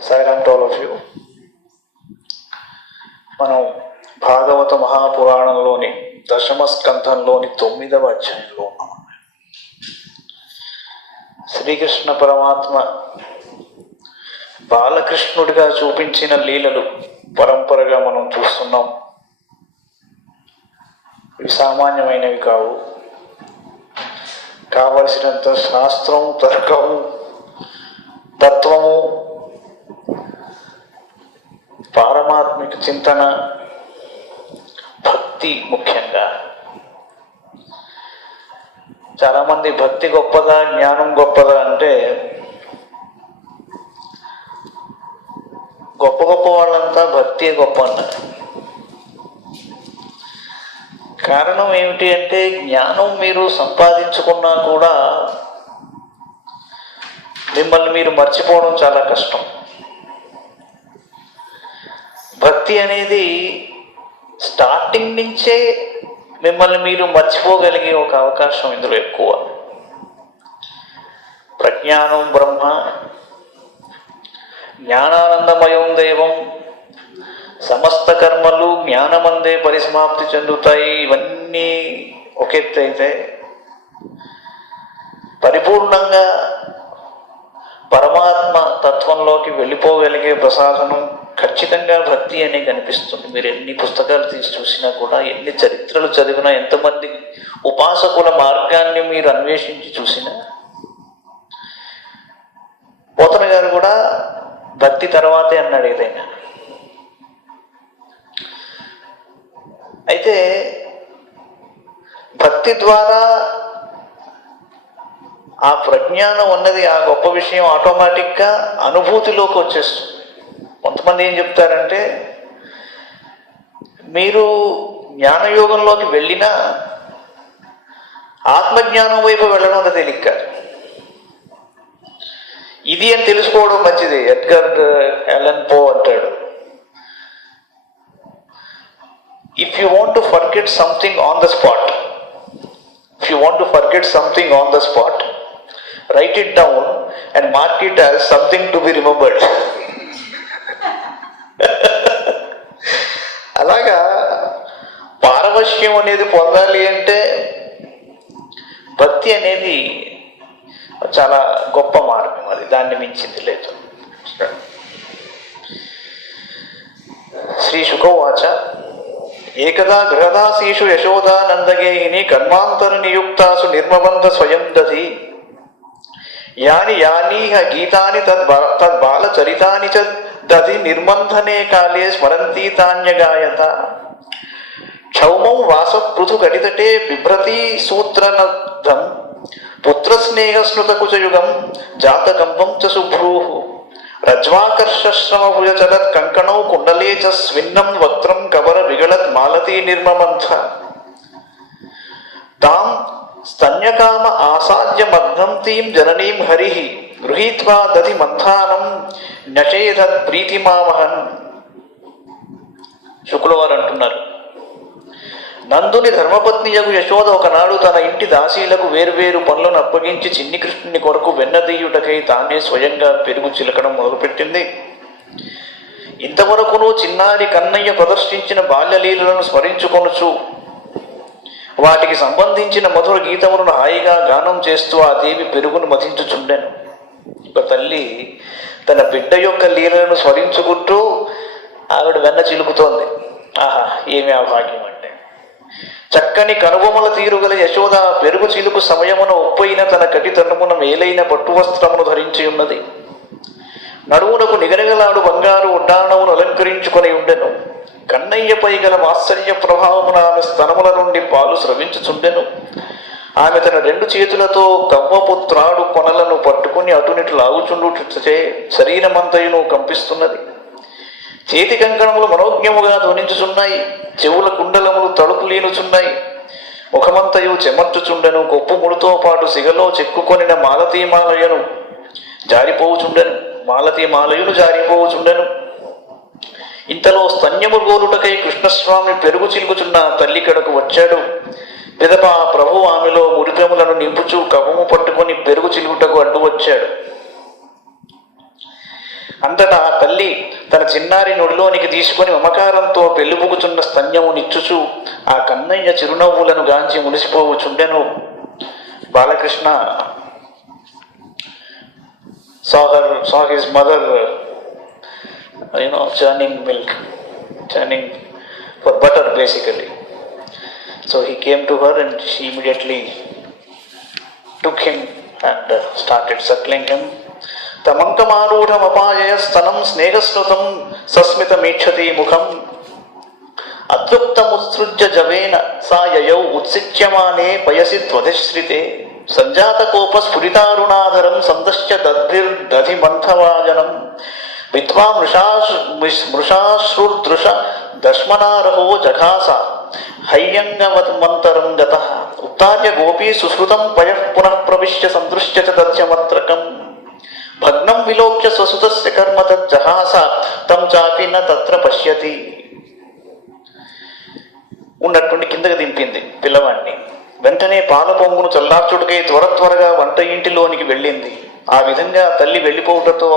Silent all of you. మనం భాగవత మహాపురాణంలోని దశమస్కంధంలోని 9వ అధ్యాయంలో ఉన్నాం. శ్రీకృష్ణ పరమాత్మ బాలకృష్ణుడిగా చూపించిన లీలలు పరంపరగా మనం చూస్తున్నాం. ఇవి సామాన్యమైనవి కావు. కావలసినంత శాస్త్రం, తర్కము, తత్వము, పారమాత్మిక చింతన, భక్తి ముఖ్యంగా. చాలామంది భక్తి గొప్పదా, జ్ఞానం గొప్పదా అంటే గొప్ప గొప్ప వాళ్ళంతా భక్తి గొప్ప అన్నారు. కారణం ఏమిటి అంటే జ్ఞానం మీరు సంపాదించుకున్నా కూడా మిమ్మల్ని మీరు మర్చిపోవడం చాలా కష్టం. భక్తి అనేది స్టార్టింగ్ నుంచే మిమ్మల్ని మీరు మర్చిపోగలిగే ఒక అవకాశం ఇందులో ఎక్కువ. ప్రజ్ఞానం బ్రహ్మ, జ్ఞానానందమయం దేవం, సమస్త కర్మలు జ్ఞానమందే పరిసమాప్తి చెందుతాయి. ఇవన్నీ ఒక ఎత్తు అయితే పరిపూర్ణంగా పరమాత్మ తత్వంలోకి వెళ్ళిపోగలిగే ప్రసాదనం ఖచ్చితంగా భక్తి అనే కనిపిస్తుంది. మీరు ఎన్ని పుస్తకాలు తీసి చూసినా కూడా, ఎన్ని చరిత్రలు చదివినా, ఎంతమంది ఉపాసకుల మార్గాన్ని మీరు అన్వేషించి చూసినా, పోతన గారు కూడా భక్తి తర్వాతే అన్నాడు ఏదైనా. అయితే భక్తి ద్వారా ఆ ప్రజ్ఞానం అన్నది, ఆ గొప్ప విషయం ఆటోమేటిక్గా అనుభూతిలోకి వచ్చేస్తుంది. కొంతమంది ఏం చెప్తారంటే, మీరు జ్ఞానయోగంలోకి వెళ్ళినా ఆత్మజ్ఞానం వైపు వెళ్ళడం అంత తేలిక కాదు. ఇది అని తెలుసుకోవడం మంచిది. ఎడ్గర్ అలన్ పో అంటాడు, if you want to forget something on the spot, write it down and mark it as something to be remembered. అలాగా పారవశ్యం అనేది పొందాలి అంటే భక్తి అనేది చాలా గొప్ప మార్గం. అది దాన్ని మించింది లేదు. శ్రీ శుకోవాచ ఏకదా గృహదాసీషు యశోదానందగేహిని కర్మాంతర నియుక్తాసు నిర్మబంధ స్వయం దధి యాని యానీహ గీతాని తద్బాలచరితాని చ దధి నిర్బంధనే కాలే స్మరంతి తాన్యగాయత క్షౌమం వాస పృథు కటితటే బిభ్రతి సూత్రనద్ధం పుత్రస్నేహస్నుతకుచయుగం జాతకంపం చ శుభ్రూః రజ్వాకర్షశ్రమభుజచలత్ కంకణౌ కుండలే చ స్విన్నం వక్త్రం కవర విగళత్ మాలతీ నిర్మమంథ తాం స్తన్యకామ ఆసాద్య మధ్నంతీం జననీం హరిః గృహీత్వా దధి మంథానం నచేదత్ ప్రీతిమావహన్. శుక్లవారు అంటున్నారు, నందుని ధర్మపత్నియగు యశోద ఒకనాడు తన ఇంటి దాసీలకు వేర్వేరు పనులను అప్పగించి చిన్ని కృష్ణుని కొరకు వెన్నదీయుటకై తానే స్వయంగా పెరుగు చిలకడం మొదలుపెట్టింది. ఇంతవరకును చిన్నారి కన్నయ్య ప్రదర్శించిన బాల్యలీలను స్మరించుకొనుచు వాటికి సంబంధించిన మధుర గీతములను హాయిగా గానం చేస్తూ ఆ దేవి పెరుగును మధించుచుండెను. ఒక తల్లి తన బిడ్డ యొక్క లీలలను స్మరించుకుంటూ ఆవిడ వెన్న చిలుకుతోంది. ఆహా, ఏమి ఆ భాగ్యం అంటే! చక్కని కనుబొమ్మల తీరుగల యశోద పెరుగు చిలుకు సమయమున ఒప్పైన తన కటి తనుమున మేలైన పట్టు వస్త్రమును ధరించి ఉన్నది. నడువునకు నిగనిగలాడు బంగారు ఉడ్డాణమును అలంకరించుకొని ఉండెను. కన్నయ్యపై గల వాత్సల్య ప్రభావమున ఆమె స్తనముల నుండి పాలు స్రవించుచుండెను. ఆమె తన 2 చేతులతో కవ్వపు త్రాడు కొనలను పట్టుకుని అటునిటు లాగుచుండుటచే శరీరమంతయును కంపిస్తున్నది. చేతి కంకణములు మనోజ్ఞముగా ధ్వనించుచున్నాయి. చెవుల కుండలములు తడుపులీనుచున్నాయి. ముఖమంతయు చెమర్చుచుండెను. కొప్పు ముడితో పాటు సిగలో చెక్కుకొనిన మాలతీమాలయును జారిపోవుచుండెను. ఇంతలో స్తన్యము గోలుటకై కృష్ణస్వామి పెరుగు చిలుకుచున్న తల్లి కడకు వచ్చాడు. పిదప ఆ ప్రభు ఆమెలో మురిపెములను నింపుచూ కవ్వము పట్టుకొని పెరుగు చిలుగుటకు అడ్డు వచ్చాడు. అంతటా ఆ తల్లి తన చిన్నారి నొడిలోనికి తీసుకొని మమకారంతో పెళ్ళిపుకుచున్న స్తన్యమునిచ్చుచు ఆ Kannayya చిరునవ్వులను గాంచి మునిసిపోవుచుండెను. Balakrishna saw his mother, churning milk, churning for butter basically. So he came to her and she immediately took him and started suckling him. Tamankamarudhamapayaya stanam snehasnutam sasmitamikshati mukham అతృప్తముత్సృజ్య జవేన సా యయౌ ఉత్సిచ్యమానే పయసి త్వధిశ్రితే సంజాతకోప స్ఫురితారుణాధరం సందశ్చ దధిమంథవాజనం విద్వా మృషాశ్రుర్దృశ దశ్మనారహో జఘాస హయ్యంగమంతరం గతః ఉత్తార్య గోపీ సుశ్రుతం పయః పునః ప్రవిశ్య సందృశ్య చ దత్యమత్రకం భగ్నం విలోక్య స్వసుతస్య కర్మ తజ్జహాస తం చాపి న తత్ర పశ్యతి. ఉన్నట్టుండి కిందకి దింపింది పిల్లవాడిని. వెంటనే పాల పొంగును చల్లార్చుడికై త్వరగా వంట ఇంటిలోనికి వెళ్ళింది. ఆ విధంగా తల్లి వెళ్ళిపోవటంతో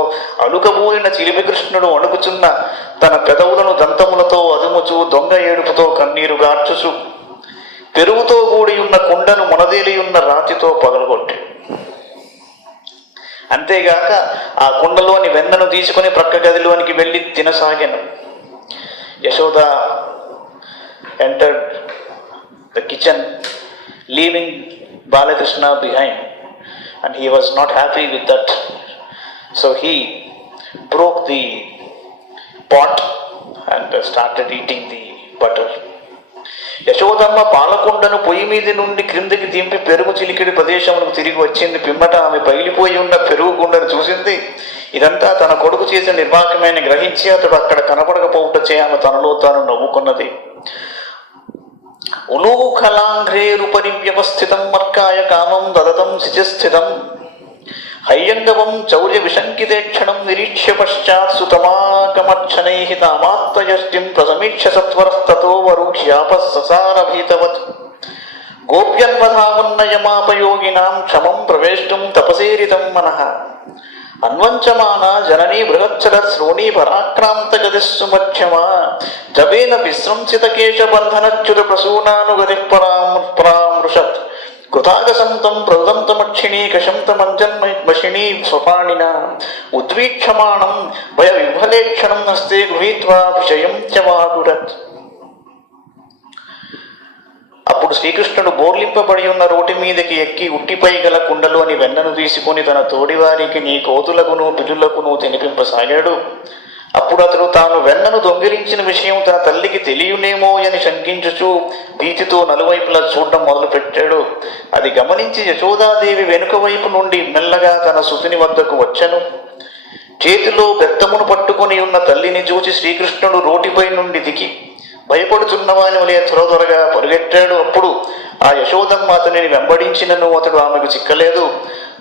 అలుకబూరిన చిలిపి కృష్ణుడు అణుకుచున్న తన పెదవులను దంతములతో అదుముచు దొంగ ఏడుపుతో కన్నీరు గార్చుచు పెరుగుతో కూడి ఉన్న కుండను మొనదేలియున్న రాతితో పగలగొట్టాడు. అంతేగాక ఆ కుండలోని వెన్నను తీసుకుని ప్రక్క గదిలోనికి వెళ్ళి తినసాగాను. Yashoda entered the kitchen, leaving Balakrishna behind, and he was not happy with that. So he broke the pot and started eating the butter. Yashodamma పాలకొండను పొయ్యి మీది నుండి క్రిందికి దింపి పెరుగు చిలికిడి ప్రదేశములకు తిరిగి వచ్చింది. పిమ్మట ఆమె పగిలిపోయి ఉన్న పెరుగు కుండను చూసింది. ఇదంతా తన కొడుకు చేసిన నిర్వాహకమైన గ్రహించి అతడు అక్కడ కనపడకపోవటచే ఆమె తనలో తాను నవ్వుకున్నది. ఉలూఖలాంఘ్రేరుపరి వ్యవస్థితం మర్కాయ కామం దదతం శిచిస్థితం హయ్యంగవం చౌర్య విశంకితే క్షణం నిరీక్ష్య పశ్చాత్ సుతమాకమర్చనై తామాత్తయష్టిం ప్రసమీక్ష సత్వరస్తతో వరూక్ష్యాపస్ససారభీతవత్ గోప్యన్వధామున్నయమాపయోగినాం క్షమం ప్రవేష్టం తపసేరితం మనః అన్వంచమాన జననీ బృహచ్చర శ్రోణీ పరాక్రాంత గతిస్సు మధ్యమా జవేన విశృంసిత కేశబంధనచ్యుత ప్రసూనానుగతి పరామృషత్ కృతాగసంతం ప్రదంతమక్షిణీ కశంతమంజన్మషిణీ స్వపాణిన ఉద్వీక్షమాణం భయ విఫలేక్షణం హస్తే గృహీత్వా విషయం చ వాగురత్. అప్పుడు శ్రీకృష్ణుడు బోర్లింపబడి ఉన్న రోటి మీదకి ఎక్కి ఉట్టిపై గల కుండలోని వెన్నను తీసుకుని తన తోడివారికి నీ కోతులకును పిల్లులకును తినిపింపసాగాడు. అప్పుడు అతడు తాను వెన్నను దొంగిలించిన విషయం తన తల్లికి తెలియనేమో అని శంకించుచు భీతితో నలువైపులా చూడడం మొదలుపెట్టాడు. అది గమనించి యశోదాదేవి వెనుక వైపు నుండి మెల్లగా తన సుతుని వద్దకు వచ్చెను. చేతిలో బెత్తమును పట్టుకుని ఉన్న తల్లిని చూచి శ్రీకృష్ణుడు రోటిపై నుండి దిగి భయపడుతున్నవాని వలె త్వరగా పరుగెట్టాడు. అప్పుడు ఆ యశోదమ్మ అతనిని వెంబడించినను అతడు ఆమెకు చిక్కలేదు.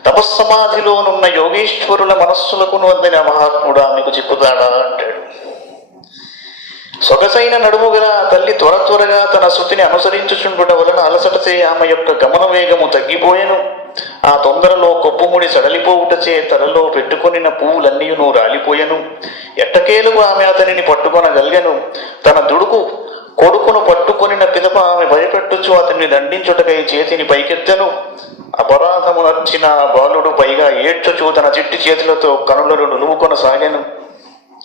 తపస్సమాధిలోనున్న యోగీశ్వరుల మనస్సులకును అందిన మహాత్ముడు ఆమెకు చిక్కుతాడా అంటాడు. సొగసైన నడుము గల తల్లి త్వరగా తన సుతిని అనుసరించుచుండుట వలన అలసటచే ఆమె యొక్క గమన వేగము తగ్గిపోయెను. ఆ తొందరలో కొప్పుముడి సడలిపోవుటచే తలలో పెట్టుకొనిన పువ్వులన్నీయును రాలిపోయెను. ఎట్టకేలకు ఆమె అతనిని పట్టుకొనగలిగెను. తన దుడుకు కొడుకును పట్టుకొనిన పిదప ఆమె భయపెట్టుచు అతన్ని దండించుటకై చేతిని పైకెత్తెను. అపరాధమునర్చిన బాలుడు పైగా ఏడ్చుచూ తన చిట్టి చేతులతో కనులను నులుముకొనసాగెను.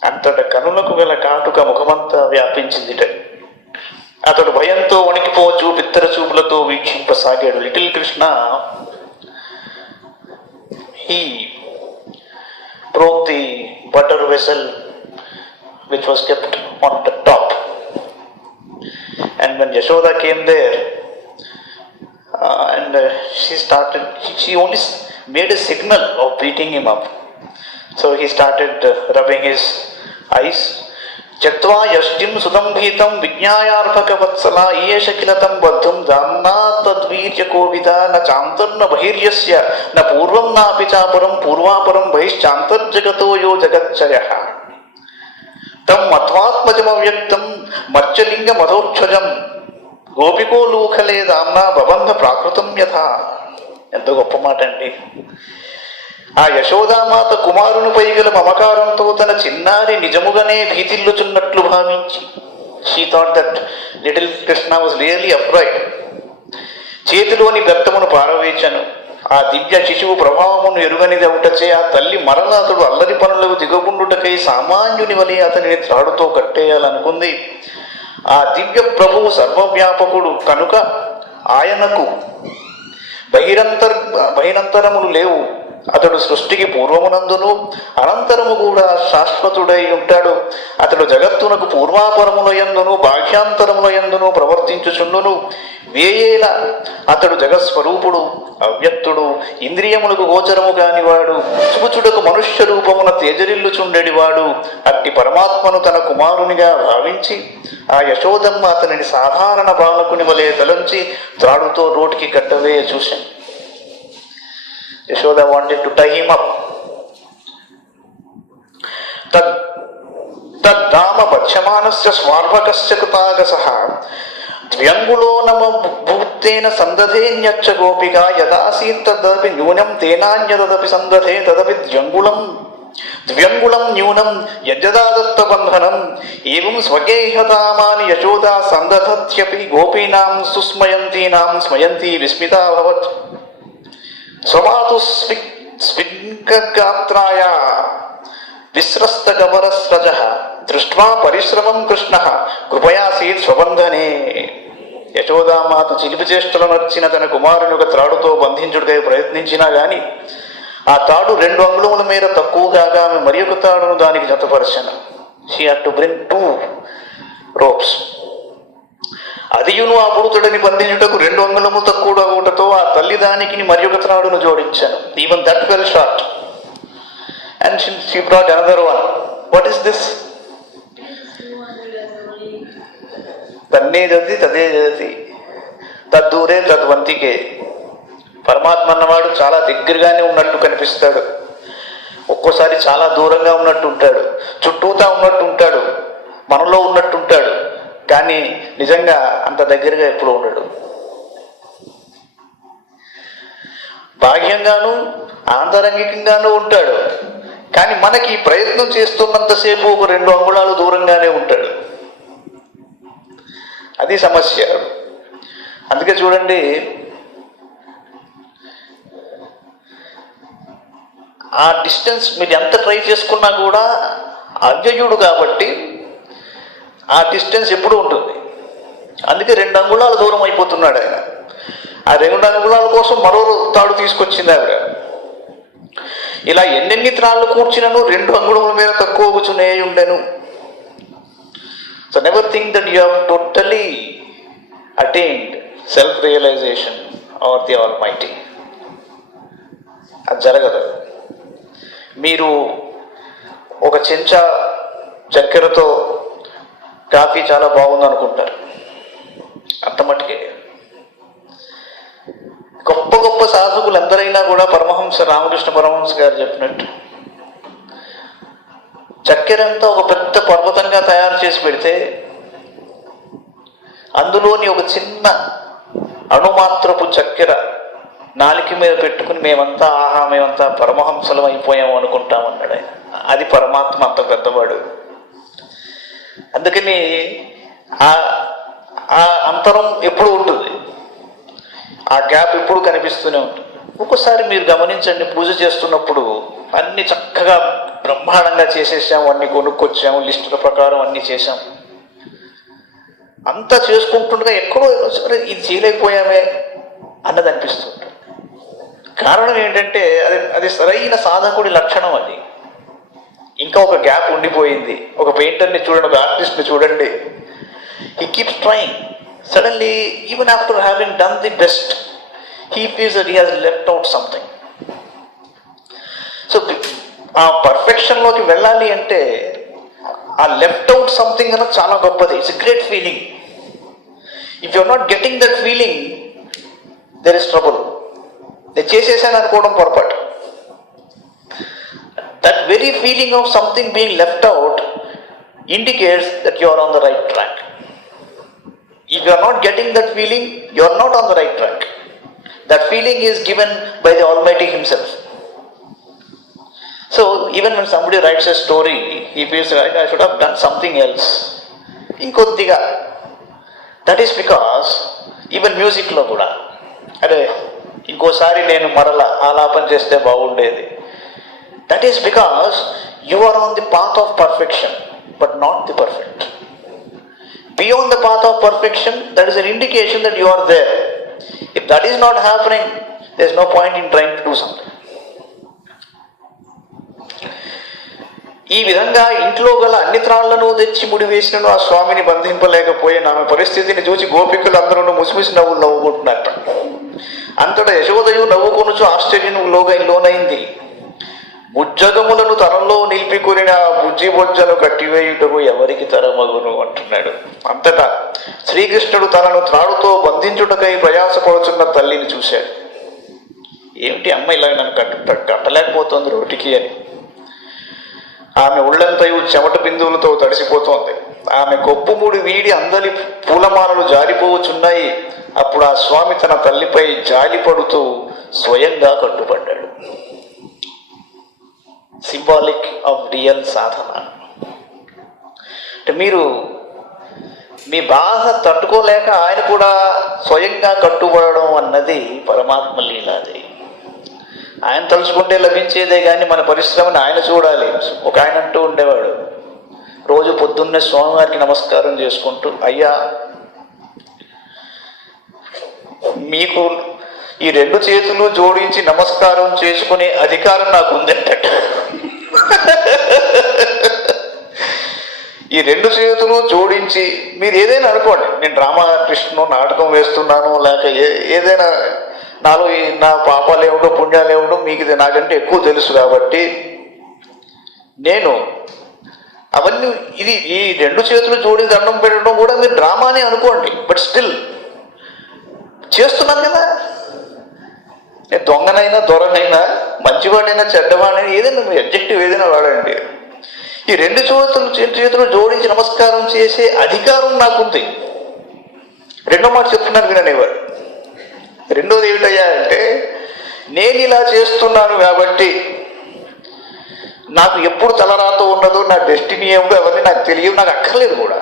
అంతట కనులకు గల కాటుక ముఖమంతా వ్యాపించిందిట. అతడు భయంతో వణికిపోచు బిత్తర చూపులతో వీక్షింపసాగాడు. Little Krishna he broke the butter vessel which was kept on the top, and when Yashoda came there and she only made a signal of beating him up. So he started rubbing his eyes. Chaktva yashtim sudam bhitam vijñāyārpaka vatsala iyesha kilatam baddhum dhamna tadvirya kovida na chantarna bahiryasya na purvam na apichaparam purvaparam bahishchantarjagato yo jagatchayaha tam matvatmajam avyaktam marchalinga madhokshajam gopiko lūkhale dhamna babandha prakrutam yatha. ఎంతో గొప్ప మాట అండి. ఆ యశోదామాత కుమారునిపై గల మమకారంతో తన చిన్నారి నిజముగానే భీతిల్లుచున్నట్లు భావించి, she thought that little Krishna was really afraid. చేతిలోని బెత్తమును పారవేచను. ఆ దివ్య శిశువు ప్రభావమును ఎరుగనిది అవుటచే ఆ తల్లి మరలా అతడు అల్లరి పనులకు దిగకుండుటకై సామాన్యుని వలె అతనిని త్రాడుతో కట్టేయాలనుకుంది. ఆ దివ్య ప్రభువు సర్వవ్యాపకుడు కనుక ఆయనకు బహిరంతరములు లేవు. అతడు సృష్టికి పూర్వమునందును అనంతరము కూడా శాశ్వతుడై ఉంటాడు. అతడు జగత్తునకు పూర్వాపరముల యందును బాహ్యాంతరముల యందును ప్రవర్తించుచుండును. వేయేల అతడు జగత్స్వరూపుడు, అవ్యక్తుడు, ఇంద్రియములకు గోచరము కానివాడు, చూచుటకు మనుష్య రూపమున తేజరిల్లుచుండెడివాడు. అట్టి పరమాత్మను తన కుమారునిగా భావించి ఆ యశోదమ్మ అతనిని సాధారణ బాలకుని వలె తలంచి త్రాడుతో రోటికి కట్టవేయ చూశాను. Yashoda wanted to tie him up. Taddama bachyamanasya swarvakasya kutagasah ద్వ్యంగులో నమ భూతేన సందధేన్యచ్చ గోపిక యదాసీత్ తదపి న్యూనం తేనాన్యదపి సందధే తదపి ద్వ్యంగుళం న్యూనం యజ్జదాదత్త బంధనం ఏవం స్వగేహతామాని యశోదా సందధత్యపి గోపీనాం సుస్మయంతీనాం స్మయంతి విస్మితాభవత్. స్వమాతు స్విగ్గాత్రాయ విస్రస్తగవరస్రజ దృష్ట్వా పరిశ్రమం కృష్ణ కృపయాసీత్ స్వబంధనే. యశోదామాత చిలిపి చేష్టలు నచ్చిన తన కుమారుని ఒక త్రాడుతో బంధించుడికై ప్రయత్నించినా గాని ఆ తాడు 2 అంగుళముల మేర తక్కువగా ఆమె మరి ఒక తాడును దానికి జతపరచను. She had to bring 2 ropes. అదియును ఆ పురుతుడిని బంధించుటకు 2 అంగుళములు తక్కువ ఒకటతో ఆ తల్లి దానికి మరి ఒక త్రాడును జోడించాను. Even that well short. And she brought another one. What is this? తన్నే జతి తదే జతి తద్దూరే తద్వంతికే. పరమాత్మ అన్నవాడు చాలా దగ్గరగానే ఉన్నట్టు కనిపిస్తాడు, ఒక్కోసారి చాలా దూరంగా ఉన్నట్టు ఉంటాడు, చుట్టూతా ఉన్నట్టు ఉంటాడు, మనలో ఉన్నట్టు ఉంటాడు, కానీ నిజంగా అంత దగ్గరగా ఎప్పుడు ఉండడు. బాహ్యంగాను ఆంతరంగికంగానూ ఉంటాడు, కానీ మనకి ప్రయత్నం చేస్తున్నంతసేపు ఒక 2 అంగుళాలు దూరంగానే ఉంటాడు. అది సమస్య. అందుకే చూడండి, ఆ డిస్టెన్స్ మీరు ఎంత ట్రై చేసుకున్నా కూడా అవ్యయుడు కాబట్టి ఆ డిస్టెన్స్ ఎప్పుడు ఉంటుంది. అందుకే 2 అంగుళాలు దూరం అయిపోతున్నాడు ఆయన. ఆ 2 అంగుళాల కోసం మరో తాడు తీసుకొచ్చింది ఆవిడ. ఇలా ఎన్నెన్ని త్రాళ్ళు కూర్చునను 2 అంగుళముల మీద తక్కువ కూర్చునే ఉండెను. So never think that you have totally attained self realisation or the Almighty. అది జరగదు. మీరు ఒక చెంచా చక్కెరతో కాఫీ చాలా బాగుంది అనుకుంటారు, అంత మట్టుకే. గొప్ప గొప్ప సాధకులు ఎందరైనా కూడా పరమహంస రామకృష్ణ పరమహంస గారు చెప్పినట్టు చక్కెరంతా ఒక పెద్ద పర్వతంగా తయారు చేసి పెడితే అందులోని ఒక చిన్న అణుమాత్రపు చక్కెర నాలిక మీద పెట్టుకుని మేమంతా మేమంతా పరమహంసలం అయిపోయాము అనుకుంటామన్నాడు ఆయన. అది పరమాత్మ అంత పెద్దవాడు. అందుకని ఆ అంతరం ఎప్పుడు ఉంటుంది, ఆ గ్యాప్ ఎప్పుడు కనిపిస్తూనే ఉంటుంది. ఒక్కోసారి మీరు గమనించండి, పూజ చేస్తున్నప్పుడు అన్ని చక్కగా బ్రహ్మాండంగా చేసేసాము, అన్ని కొనుక్కొచ్చాము, లిస్టుల ప్రకారం అన్ని చేశాం. అంతా చేసుకుంటుండగా ఎక్కడో సరే ఇది చేయలేకపోయామే అన్నది అనిపిస్తుంది. కారణం ఏంటంటే అది సరైన సాధకుడి లక్షణం. అది ఇంకా ఒక గ్యాప్ ఉండిపోయింది. ఒక పెయింటర్ని చూడండి, ఒక ఆర్టిస్ట్ని చూడండి, he keeps trying. Suddenly even after having done the best he feels that he has left out something. So ఆ పర్ఫెక్షన్లోకి వెళ్ళాలి అంటే ఆ లెఫ్ట్ అవుట్ సంథింగ్ అన్నది చాలా గొప్పది. It's a great feeling. If you're not getting that feeling, there is trouble. నేను చేసేసాను అనుకోవడం పొరపాటు. That very feeling of something being left out indicates that you are on the right track. If you are not getting that feeling, you are not on the right track. That feeling is given by the Almighty Himself. So even when somebody writes a story, he feels like I should have done something else, ఇంకొద్దిగా. That is because even మ్యూజిక్లో కూడా అరే ఇంకోసారి నేను మరలా ఆలాపన చేస్తే బాగుండేది. That is because you are on the path of perfection but not the perfect. Beyond the path of perfection, that is an indication that you are there. If that is not happening, there is no point in trying to do something. ఈ విధంగా ఇంట్లో గల అన్ని త్రాళ్లను తెచ్చి ముడివేసినను ఆ స్వామిని బంధింపలేకపోయిన ఆమె పరిస్థితిని చూసి గోపికలు అందరూ ముసిముసి నవ్వులు నవ్వుకుంటున్నట్ట. అంతటా యశోదయు నవ్వుకొనుచు ఆశ్చర్యం లోనైంది. బుజ్జగములను తనలో నిలిపికొనిన ఆ బుజ్జి బొజ్జను కట్టివేయుటకు ఎవరికి తరమగును అంటున్నాడు. అంతటా శ్రీకృష్ణుడు తనను త్రాడుతో బంధించుటకై ప్రయాసపడుచున్న తల్లిని చూశాడు. ఏమిటి అమ్మ ఇలా నన్ను కట్టలేకపోతుంది రోటికి అని. ఆమె ఒళ్ళంతయు చెమట బిందువులతో తడిసిపోతోంది. ఆమె కొప్పుముడి వీడి అందలి పూలమాలలు జారిపోవచ్చున్నాయి. అప్పుడు ఆ స్వామి తన తల్లిపై జాలిపడుతూ స్వయంగా కట్టుబడ్డాడు. సింబాలిక్ ఆఫ్ రియల్ సాధన. అంటే మీరు మీ బాధ తట్టుకోలేక ఆయన కూడా స్వయంగా కట్టుబడడం అన్నది పరమాత్మ లీలాది. ఆయన తలుచుకుంటే లభించేదే కానీ మన పరిశ్రమని ఆయన చూడాలి. ఒక ఆయన అంటూ ఉండేవాడు, రోజు పొద్దున్నే స్వామివారికి నమస్కారం చేసుకుంటూ, అయ్యా మీకు ఈ 2 చేతులు జోడించి నమస్కారం చేసుకునే అధికారం నాకు ఉందంట. ఈ 2 చేతులు జోడించి మీరు ఏదైనా అనుకోండి, నేను డ్రామా ఆర్టిస్ట్ను, నాటకం వేస్తున్నాను, లేక ఏదైనా నాలో నా పాపాలు ఏమిటో పుణ్యాలు ఏమిటో మీకు ఇది నాకంటే ఎక్కువ తెలుసు కాబట్టి నేను అవన్నీ ఇది ఈ 2 చేతులు జోడి దండం పెట్టడం కూడా మీరు డ్రామానే అనుకోండి, బట్ స్టిల్ చేస్తున్నాను కదా. నేను దొంగనైనా దొరనైనా మంచివాడైనా చెడ్డవాడైనా ఏదైనా మీ అబ్జెక్టివ్ ఏదైనా వాడండి. ఈ 2 చేతులు జోడించి నమస్కారం చేసే అధికారం నాకుంది. రెండో మాట చెప్తున్నాను విననేవారు. రెండోది ఏమిటయ్యా అంటే, నేను ఇలా చేస్తున్నాను కాబట్టి నాకు ఎప్పుడు తలరాత ఉన్నదో, నా డెస్టినీ ఏమిటో అవన్నీ నాకు తెలియవు, నాకు అక్కర్లేదు కూడా.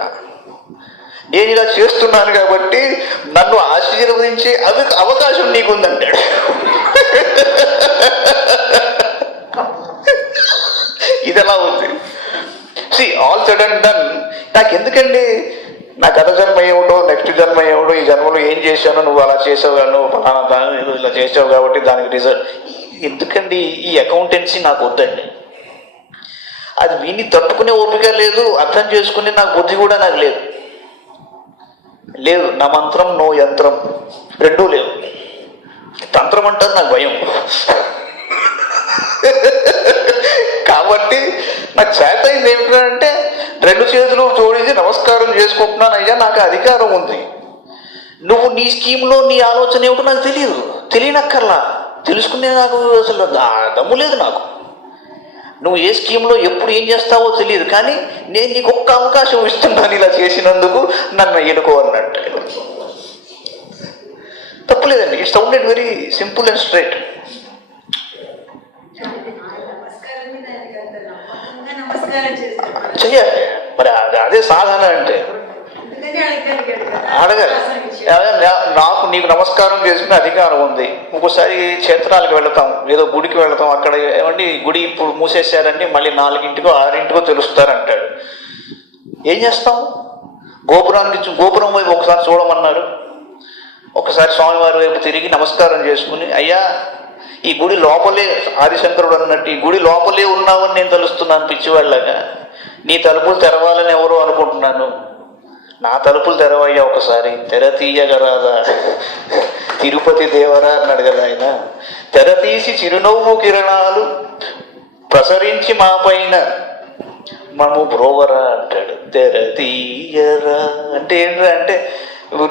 నేను ఇలా చేస్తున్నాను కాబట్టి నన్ను ఆశీర్వదించే అవకాశం నీకుందంటాడు. ఇది ఎలా ఉంది? All said and done. నాకు ఎందుకండి, నా గత జన్మ ఏమిటో, నెక్స్ట్ జన్మ ఏమిటో, ఈ జన్మలో ఏం చేశానో, నువ్వు అలా చేసావు, నువ్వు ఫలానా ఇలా చేసావు కాబట్టి దానికి రిజల్ట్ ఎందుకండి? ఈ అకౌంటెన్సీ నాకు వద్దండి. అది విని తట్టుకునే ఓపిక లేదు, అర్థం చేసుకునే నాకు బుద్ధి కూడా నాకు లేదు. నా మంత్రం నో యంత్రం, రెండూ లేవు. తంత్రం అంటారు నాకు భయం. కాబట్టి నాకు చేత అయింది ఏమిటంటే, 2 చేతులు జోడించి నమస్కారం చేసుకుంటున్నాను అయ్యా, నాకు అధికారం ఉంది. నువ్వు నీ స్కీమ్లో నీ ఆలోచన ఏమిటో నాకు తెలియనక్కర్లా, తెలుసుకునే నాకు అసలు దమ్ము లేదు నాకు. నువ్వు ఏ స్కీమ్లో ఎప్పుడు ఏం చేస్తావో తెలియదు, కానీ నేను నీకు ఒక్క అవకాశం ఇస్తున్నాను ఇలా చేసినందుకు, నన్ను ఎన్నుకో అన్నట్టు. తప్పులేదండి. It sounded very simple and straight. చెయ్యాలి మరి, అదే సాధన అంటే. అడగాలి, నీకు నమస్కారం చేసుకునే అధికారం ఉంది. ఇంకోసారి క్షేత్రాలకు వెళతాం, ఏదో గుడికి వెళతాం, అక్కడ ఏమండి గుడి ఇప్పుడు మూసేశారండి, మళ్ళీ 4ంటికో 6ంటికో తెలుస్తారంటాడు. ఏం చేస్తాం? గోపురం వైపు ఒకసారి చూడమన్నారు. ఒకసారి స్వామివారి వైపు తిరిగి నమస్కారం చేసుకుని, అయ్యా ఈ గుడి లోపలే, ఆదిశంకరుడు అన్నట్టు ఈ గుడి లోపలే ఉన్నావని నేను తలుస్తున్నాను పిచ్చివాళ్ళగా. నీ తలుపులు తెరవాలని ఎవరో అనుకుంటున్నాను, నా తలుపులు తెరవయ్యా ఒకసారి, తెర తీయగరాదా తిరుపతి దేవరా అన్నాడు కదా ఆయన. తెర తీసి చిరునవ్వు కిరణాలు ప్రసరించి మా పైన మనము బ్రోవరా అంటాడు. తెర తీయరా అంటే ఏంట్రా అంటే,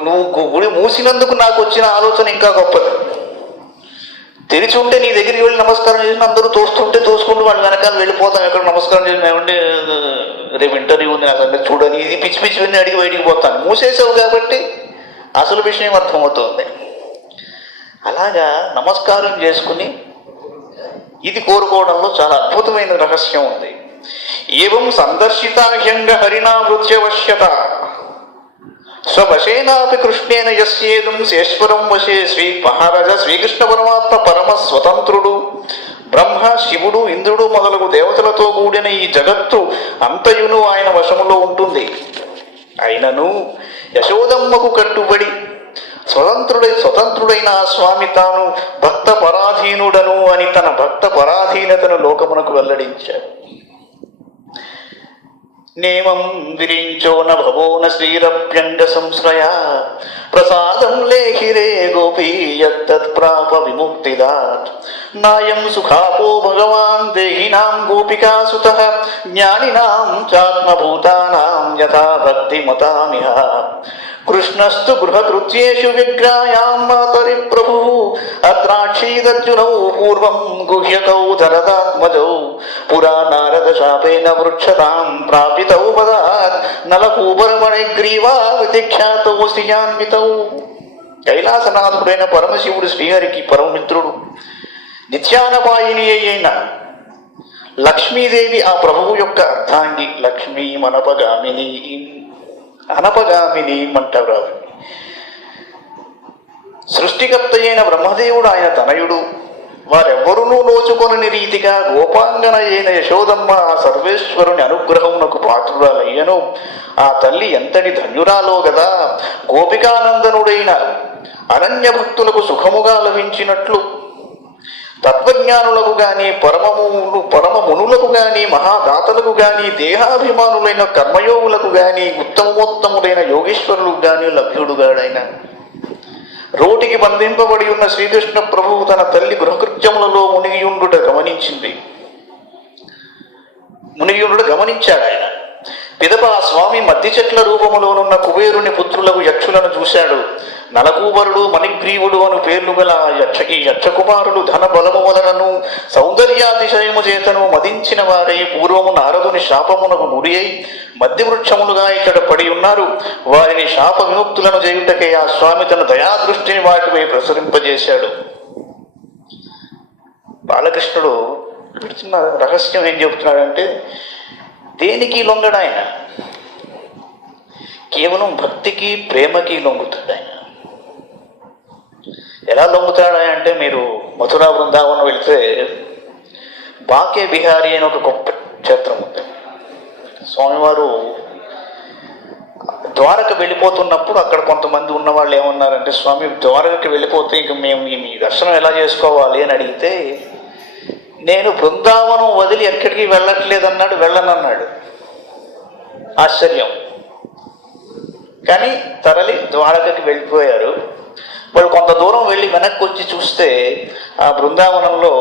నువ్వు గుడి మూసినందుకు నాకు వచ్చిన ఆలోచన ఇంకా గొప్పది. తెరిచి ఉంటే నీ దగ్గరికి వెళ్ళి నమస్కారం చేసిన అందరూ తోసుకుంటూ వాళ్ళు వెనకాల వెళ్ళిపోతాం. ఎక్కడ నమస్కారం చేసిన ఏమంటే రేపు ఇంటర్వ్యూ ఉంది నాకు అంటే చూడని, ఇది పిచ్చి పిచ్చి విని అడిగి బయటికి పోతాను. మూసేసావు కాబట్టి అసలు విషయం అర్థమవుతుంది. అలాగా నమస్కారం చేసుకుని ఇది కోరుకోవడంలో చాలా అద్భుతమైన రహస్యం ఉంది. ఏవం సందర్శితాహ్యంగ హరిణావృత్యవశ్యత స్వవశేనాపి కృష్ణేన యస్యేదం శేశ్వరం వశే శ్రీ మహారాజ శ్రీకృష్ణ పరమాత్మ పరమ స్వతంత్రుడు. బ్రహ్మ, శివుడు, ఇంద్రుడు మొదలగు దేవతలతో కూడిన ఈ జగత్తు అంతయును ఆయన వశములో ఉంటుంది. అయినను యశోదమ్మకు కట్టుబడి స్వతంత్రుడైన ఆ స్వామి తాను భక్త పరాధీనుడను అని తన భక్త పరాధీనతను లోకమునకు వెల్లడించాడు. నేమం విరించో న భవో న శ్రీరప్యంగ సంశ్రయ ప్రసాదం లేఖిరే గోపీ యత్తత్ ప్రాప విముక్తిదాత్ నాయం సుఖాపో భగవాన్ దేహినాం గోపికాసుతః జ్ఞానినాం చాత్మభూతానాం యథా భక్తిమతామిహ కృష్ణస్తు గృహకృత్యేషు విగ్రాయాం మాతరి ప్రభుః అత్రాక్షీదర్జునౌ పూర్వం గుహ్యకౌ ధరదాత్మజౌ పురా నారద శాపేన వృక్షతాం ప్రాపితౌ పదాత్ నలకూబరమణిగ్రీవా వితిఖ్యాతౌ శ్రియాన్వితౌ. కైలాసనాథుడైన పరమశివుడు శ్రీహరికి పరమమిత్రుడు. నిత్యానపాయిని అయిన లక్ష్మీదేవి ఆ ప్రభువు యొక్క అర్ధాంగి. లక్ష్మీ అనపగామిని అంటారు. సృష్టికర్త అయిన బ్రహ్మదేవుడు ఆయన తనయుడు. వారెవ్వరూ నోచుకొనని రీతిగా గోపాంగన అయిన యశోదమ్మ ఆ సర్వేశ్వరుని అనుగ్రహమునకు పాత్రురాలయ్యను. ఆ తల్లి ఎంతటి ధన్యురాలో గదా. గోపికానందనుడైన అనన్య భక్తులకు సుఖముగా లభించినట్లు తత్వజ్ఞానులకు గాని పరమమునులకు గాని మహాదాతలకు గాని దేహాభిమానులైన కర్మయోగులకు గాని ఉత్తమోత్తములైన యోగీశ్వరులకు గాని లభ్యుడుగాడైన రోటికి బంధింపబడి ఉన్న శ్రీకృష్ణ ప్రభువు తన తల్లి గృహకృత్యములలో మునిగియుండుట గమనించాడు ఆయన. పిదప ఆ స్వామి మద్ది చెట్ల రూపములోనున్న కుబేరుని పుత్రులకు యక్షులను చూశాడు. నలకూబరుడు, మణిగ్రీవుడు అను పేర్లు గల ఈ యక్షకుమారులు ధన బలము వలనను సౌందర్యాతిశయము చేతను మదించిన వారై పూర్వము నారదుని శాపమునకు గురి అయి మద్ది వృక్షములుగా ఇక్కడ పడి ఉన్నారు. వారిని శాప విముక్తులను చేయుటకే ఆ స్వామి తన దయాదృష్టిని వాటిపై ప్రసరింపజేశాడు. బాలకృష్ణుడు చిన్న రహస్యం ఏం చెబుతున్నాడంటే, దేనికి లొంగడు ఆయన, కేవలం భక్తికి ప్రేమకి లొంగుతాడు ఆయన. ఎలా లొంగుతాడు అంటే, మీరు మథురా బృందావనం వెళితే బాకే బిహారీ అని ఒక గొప్ప క్షేత్రం ఉంది. స్వామివారు ద్వారక వెళ్ళిపోతున్నప్పుడు అక్కడ కొంతమంది ఉన్న వాళ్ళు ఏమన్నారంటే, స్వామి ద్వారకకి వెళ్ళిపోతే ఇంక మేము మీ దర్శనం ఎలా చేసుకోవాలి అని అడిగితే, నేను బృందావనం వదిలి ఎక్కడికి వెళ్ళట్లేదన్నాడు. వెళ్ళనన్నాడు. ఆశ్చర్యం. కానీ తరలి ద్వారకకి వెళ్ళిపోయారు. వాళ్ళు కొంత దూరం వెళ్ళి వెనక్కి వచ్చి చూస్తే ఆ బృందావనంలో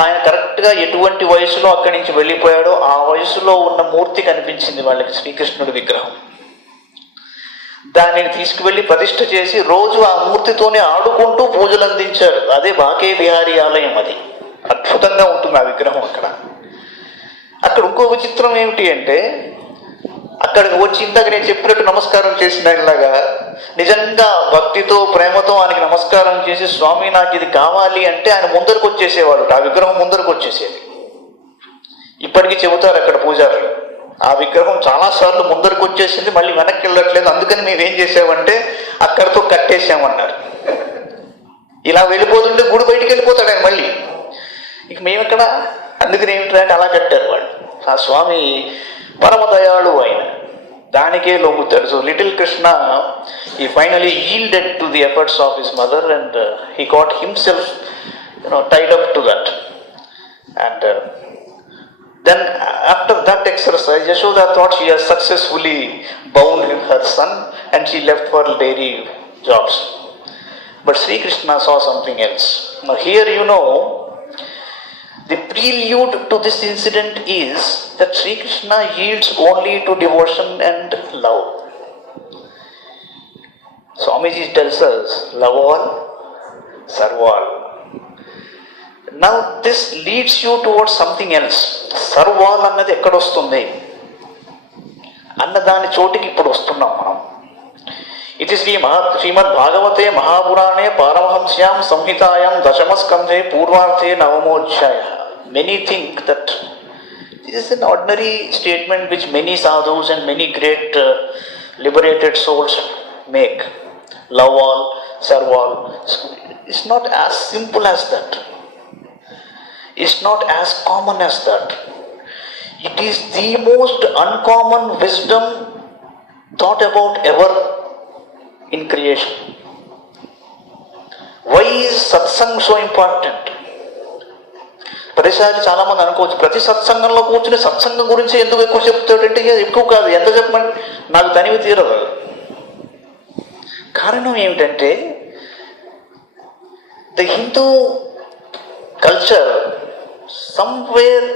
ఆయన కరెక్ట్గా ఎటువంటి వయసులో అక్కడి నుంచి వెళ్ళిపోయాడో ఆ వయసులో ఉన్న మూర్తి కనిపించింది వాళ్ళకి, శ్రీకృష్ణుడి విగ్రహం. దానిని తీసుకువెళ్ళి ప్రతిష్ఠ చేసి రోజు ఆ మూర్తితోనే ఆడుకుంటూ పూజలు అందించారు. అదే బాకే బిహారీ ఆలయం. అది అద్భుతంగా ఉంటుంది ఆ విగ్రహం. అక్కడ ఇంకో విచిత్రం ఏమిటి అంటే, అక్కడికి వచ్చి ఇందాక నేను చెప్పినట్టు నమస్కారం చేసినలాగా నిజంగా భక్తితో ప్రేమతో ఆయనకి నమస్కారం చేసి, స్వామి నాకు ఇది కావాలి అంటే ఆయన ముందరకు వచ్చేసేవాడు. ఆ విగ్రహం ముందరకు వచ్చేసేది. ఇప్పటికీ చెబుతారు అక్కడ పూజారులు, ఆ విగ్రహం చాలాసార్లు ముందరకు వచ్చేసింది, మళ్ళీ వెనక్కి వెళ్ళట్లేదు, అందుకని మేమేం చేసామంటే అక్కడితో కట్టేసామన్నారు. ఇలా వెళ్ళిపోతుంటే గుడి బయటికి వెళ్ళిపోతాడు ఆయన మళ్ళీ. ఇక మేమెక్కడ, అందుకని ఏమిటంటే అలా కట్టారు వాళ్ళు. ఆ స్వామి పరమదయాళు ఆయన, దానికే లొంగుతాడు. So little Krishna, he finally yielded to the efforts of his mother and he got himself tied up to that. And then after that exercise, Yashoda thought she has successfully bound her son and she left for dairy jobs. But Sri Krishna saw something else. Now here the prelude to this incident is that Sri Krishna yields only to devotion and love. Swamiji tells us, love all, serve all. Now this leads you towards something else. Serve all అన్నది ఎక్కడొస్తుంది అన్నదాని చోటికి ఇప్పుడు వస్తున్నాం మనం. ఇది శ్రీమద్ భాగవతే మహాపురాణే పారమహంస్యాం సంహితాయాం దశమస్కంధే పూర్వార్థే నవమోధ్యాయ. many think that this is an ordinary statement which many sadhus and many great liberated souls make. Love all, serve all. It's not as simple as that. It's not as common as that. It is the most uncommon wisdom thought about ever in creation. Why is satsang so important? ప్రతిసారి చాలా మంది అనుకోవచ్చు, ప్రతి సత్సంగంలో కూర్చుని సత్సంగం గురించి ఎందుకు ఎక్కువ చెప్తాడంటే ఎక్కువ కాదు, ఎంత చెప్పమని నాకు తనివి తీరదు. కారణం ఏమిటంటే the Hindu culture somewhere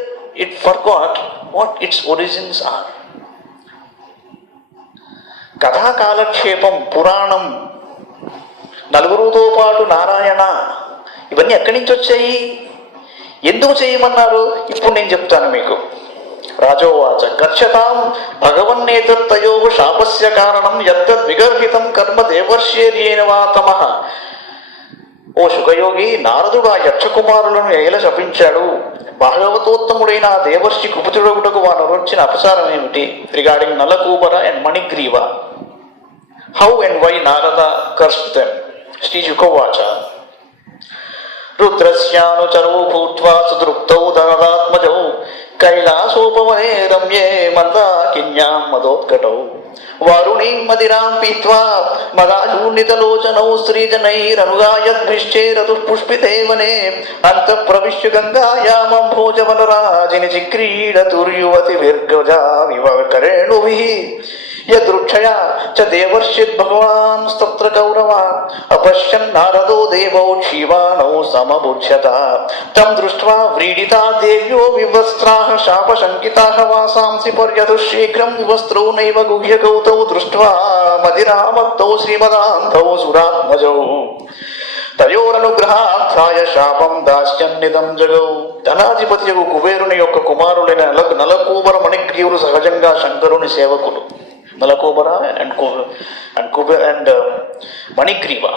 it forgot what its origins are. కథాకాలక్షేపం, పురాణం, నలుగురుతో పాటు నారాయణ, ఇవన్నీ ఎక్కడి నుంచి వచ్చాయి, ఎందుకు చేయమన్నారు? ఇప్పుడు నేను చెప్తాను మీకు. రాజోవాచ గచ్చతాం భగవన్నేతత్తయో శాపస్య కారణం యత్తద్ విగర్హితం కర్మ దేవర్ష్యేర్యేన వా తమః. ఓ శుకయోగి, నారదుడు ఆ యక్షకుమారులను ఎలా శపించాడు? భాగవతోత్తముడైన ఆ దేవర్షి కుపితుడొకటకు వారు వచ్చిన అపచారం ఏమిటి? Regarding Nalakubara and Manigriva. How and why Narada cursed them? శ్రీ శుకోవాచ రుద్రస్యానుచరౌ భూత్వా సుదృప్తౌ ధనదాత్మజౌ కైలాసోపవనే రమ్యే మందాకిన్యాం మదోత్కటౌ వారుణీం మదిరాం పీత్వా మదాశూన్నితలోచనౌ స్త్రీజనైరనుగాయద్భిశ్చేరతుః పుష్పితే వనే అంతఃప్రవిశ్య గంగాయామం భోజవనరాజిని చిక్రీడతుర్యువతి విర్గజావివ కరేణుభిః యదృక్షయా చ దేవర్షిద్ భగవాంస్తత్ర కౌరవ అపశ్యన్ నారదో దేవౌ క్షీవాణౌ సమబుధ్యత తం దృష్ట్వా వ్రీడితా దేవ్యో వివస్త్రాః శాపశంకితాః వాసాంసి పర్యతుః శీఘ్రం వివస్త్రౌ నైవ గుహ్యకౌతౌ దృష్ట్వా మదిరామత్తౌ శ్రీమదాంతౌ సురాత్మజౌ తయోరనుగ్రహార్థాయ శాపం దాస్యన్నిదం జగౌ. ధనాధిపతియగు కుబేరుని యొక్క కుమారులైన నలకూబర మణిగ్రీవులు సహజంగా శంకరుని సేవకులు. Nalakoobara and Manigreeva.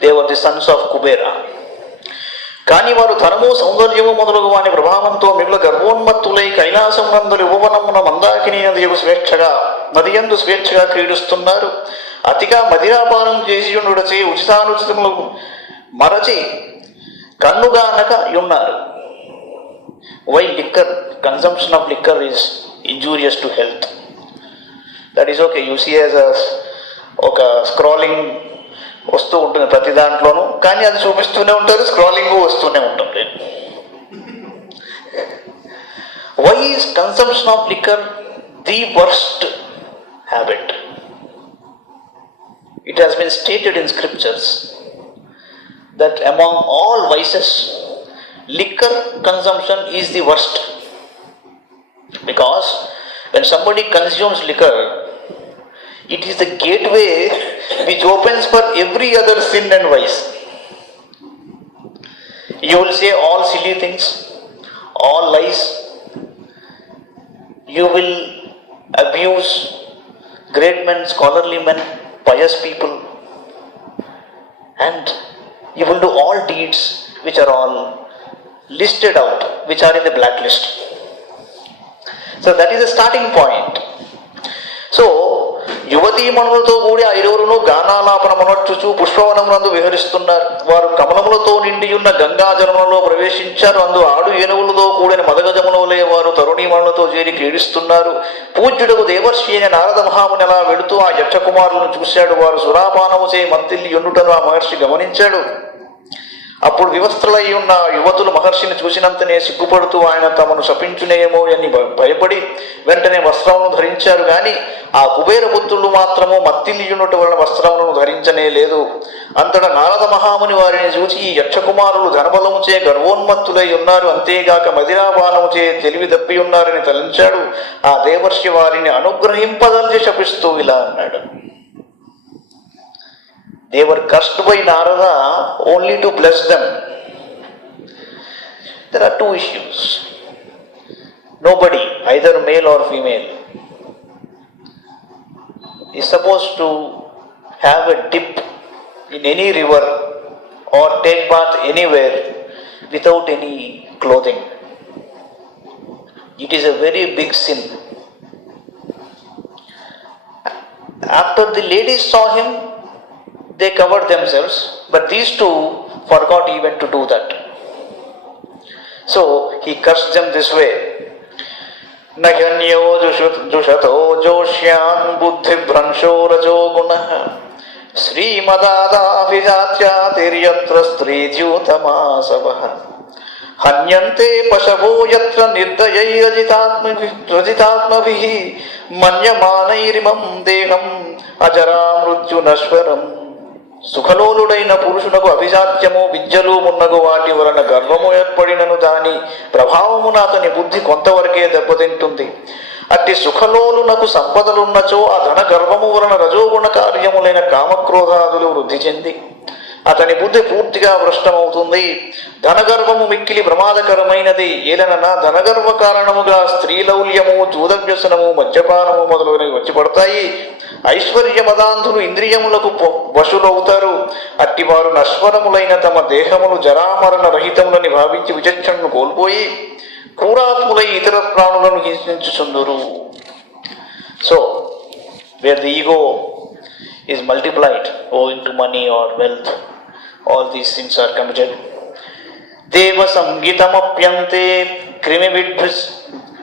They were the sons of Kubera. కానీ వారు ధనము, సౌందర్యము మొదలగు వాని ప్రభావంతో మిగుల గర్వోన్మత్తులై కైలాసం నందలి ఉపవనమున మందాకిని నదియందు స్వేచ్ఛగా క్రీడిస్తున్నారు. అతిగా మదిరాపానం చేసి ఉండుటచే ఉచితానుచితములు మరచి కన్నుగానక ఉన్నారు. Why liquor, consumption of liquor is injurious to health. That is okay. You see as ఒక స్క్రాలింగ్ వస్తూ ఉంటుంది ప్రతి దాంట్లోనూ, కానీ అది చూపిస్తూనే ఉంటారు, స్క్రాలింగ్ వస్తూనే ఉంటుంది. Why is consumption of liquor the worst habit? It has been stated in scriptures that among all vices liquor consumption is the worst, because when somebody consumes liquor, it is the gateway which opens for every other sin and vice. You will say all silly things, all lies. You will abuse great men, scholarly men, pious people, and you will do all deeds which are all listed out, which are in the blacklist. So that is the starting point. So యువతీమణులతో కూడి ఆ ఇరువురును గానాలాపనమునర్చుచు పుష్పవనమునందు విహరిస్తున్నారు. వారు కమలములతో నిండియున్న గంగాజలములలో ప్రవేశించారు. అందు ఆడు ఏనుగులతో కూడిన మదగజములవలే వారు తరుణీమణులతో చేరి క్రీడిస్తున్నారు. పూజ్యుడకు దేవర్షి అయిన నారద మహాముని అలా వెళుతూ ఆ యక్షకుమారులను చూశాడు. వారు సురాపానము చే మత్తిల్లి ఉండుటను ఆ మహర్షి గమనించాడు. అప్పుడు వివస్త్రులై ఉన్న యువతులు మహర్షిని చూసినంతనే సిగ్గుపడుతూ ఆయన తమను శపించునేమో అని భయపడి వెంటనే వస్త్రములను ధరించారు. కానీ ఆ కుబేర పుత్రులు మాత్రము మత్తిల్లియునుట వలన వస్త్రములను ధరించనే లేదు. అంతటా నారద మహాముని వారిని చూచి, ఈ యక్షకుమారులు ధనబలముచే గర్వోన్మత్తులై ఉన్నారు, అంతేగాక మదిరాపానముచే తెలివి తప్పి ఉన్నారని తలంచాడు. ఆ దేవర్షి వారిని అనుగ్రహింపదల్చి శపిస్తూ ఇలా అన్నాడు. They were cursed by Narada only to bless them. There are two issues. Nobody, either male or female, is supposed to have a dip in any river or take bath anywhere without any clothing. It is a very big sin. After the ladies saw him, they covered themselves, but these two forgot even to do that. So he cursed them this way. Nahyanyyo jushato joshyan buddhi bhransho rajo gunah Srimadada vijatya tiryatra stri jyutama sabah Hanyante pasavo yatra nirdayai rajitatmavihi manyamanayirimam deham ajara mrutyu nashvaram సుఖలోలుడైన పురుషునకు అభిజాత్యము విద్యలు మున్నగు వాటి వలన గర్వము ఏర్పడినను దాని ప్రభావమున అతని బుద్ధి కొంతవరకే దెబ్బతింటుంది. అట్టి సుఖలోలునకు సంపదలున్నచో ఆ ధన గర్వము వలన రజోగుణ కార్యములైన కామక్రోధాదులు వృద్ధి చెంది అతని బుద్ధి పూర్తిగా భ్రష్టమవుతుంది. ధనగర్వము మిక్కిలి ప్రమాదకరమైనది. ఏలనన్నా ధనగర్వ కారణముగా స్త్రీలౌల్యము, జూదవ్యసనము, మద్యపానము మొదలైనవి వచ్చి పడతాయి. ఐశ్వర్య మదాంధులు ఇంద్రియములకు వశులవుతారు. అట్టివారు నశ్వరములైన తమ దేహములు జరామరణ రహితములని భావించి విచక్షణను కోల్పోయి క్రూరాత్ములై ఇతర ప్రాణులను హింసించుచుందురు. So where the ego is multiplied owing to money or wealth, all these sins are committed. Deva sangitam apyante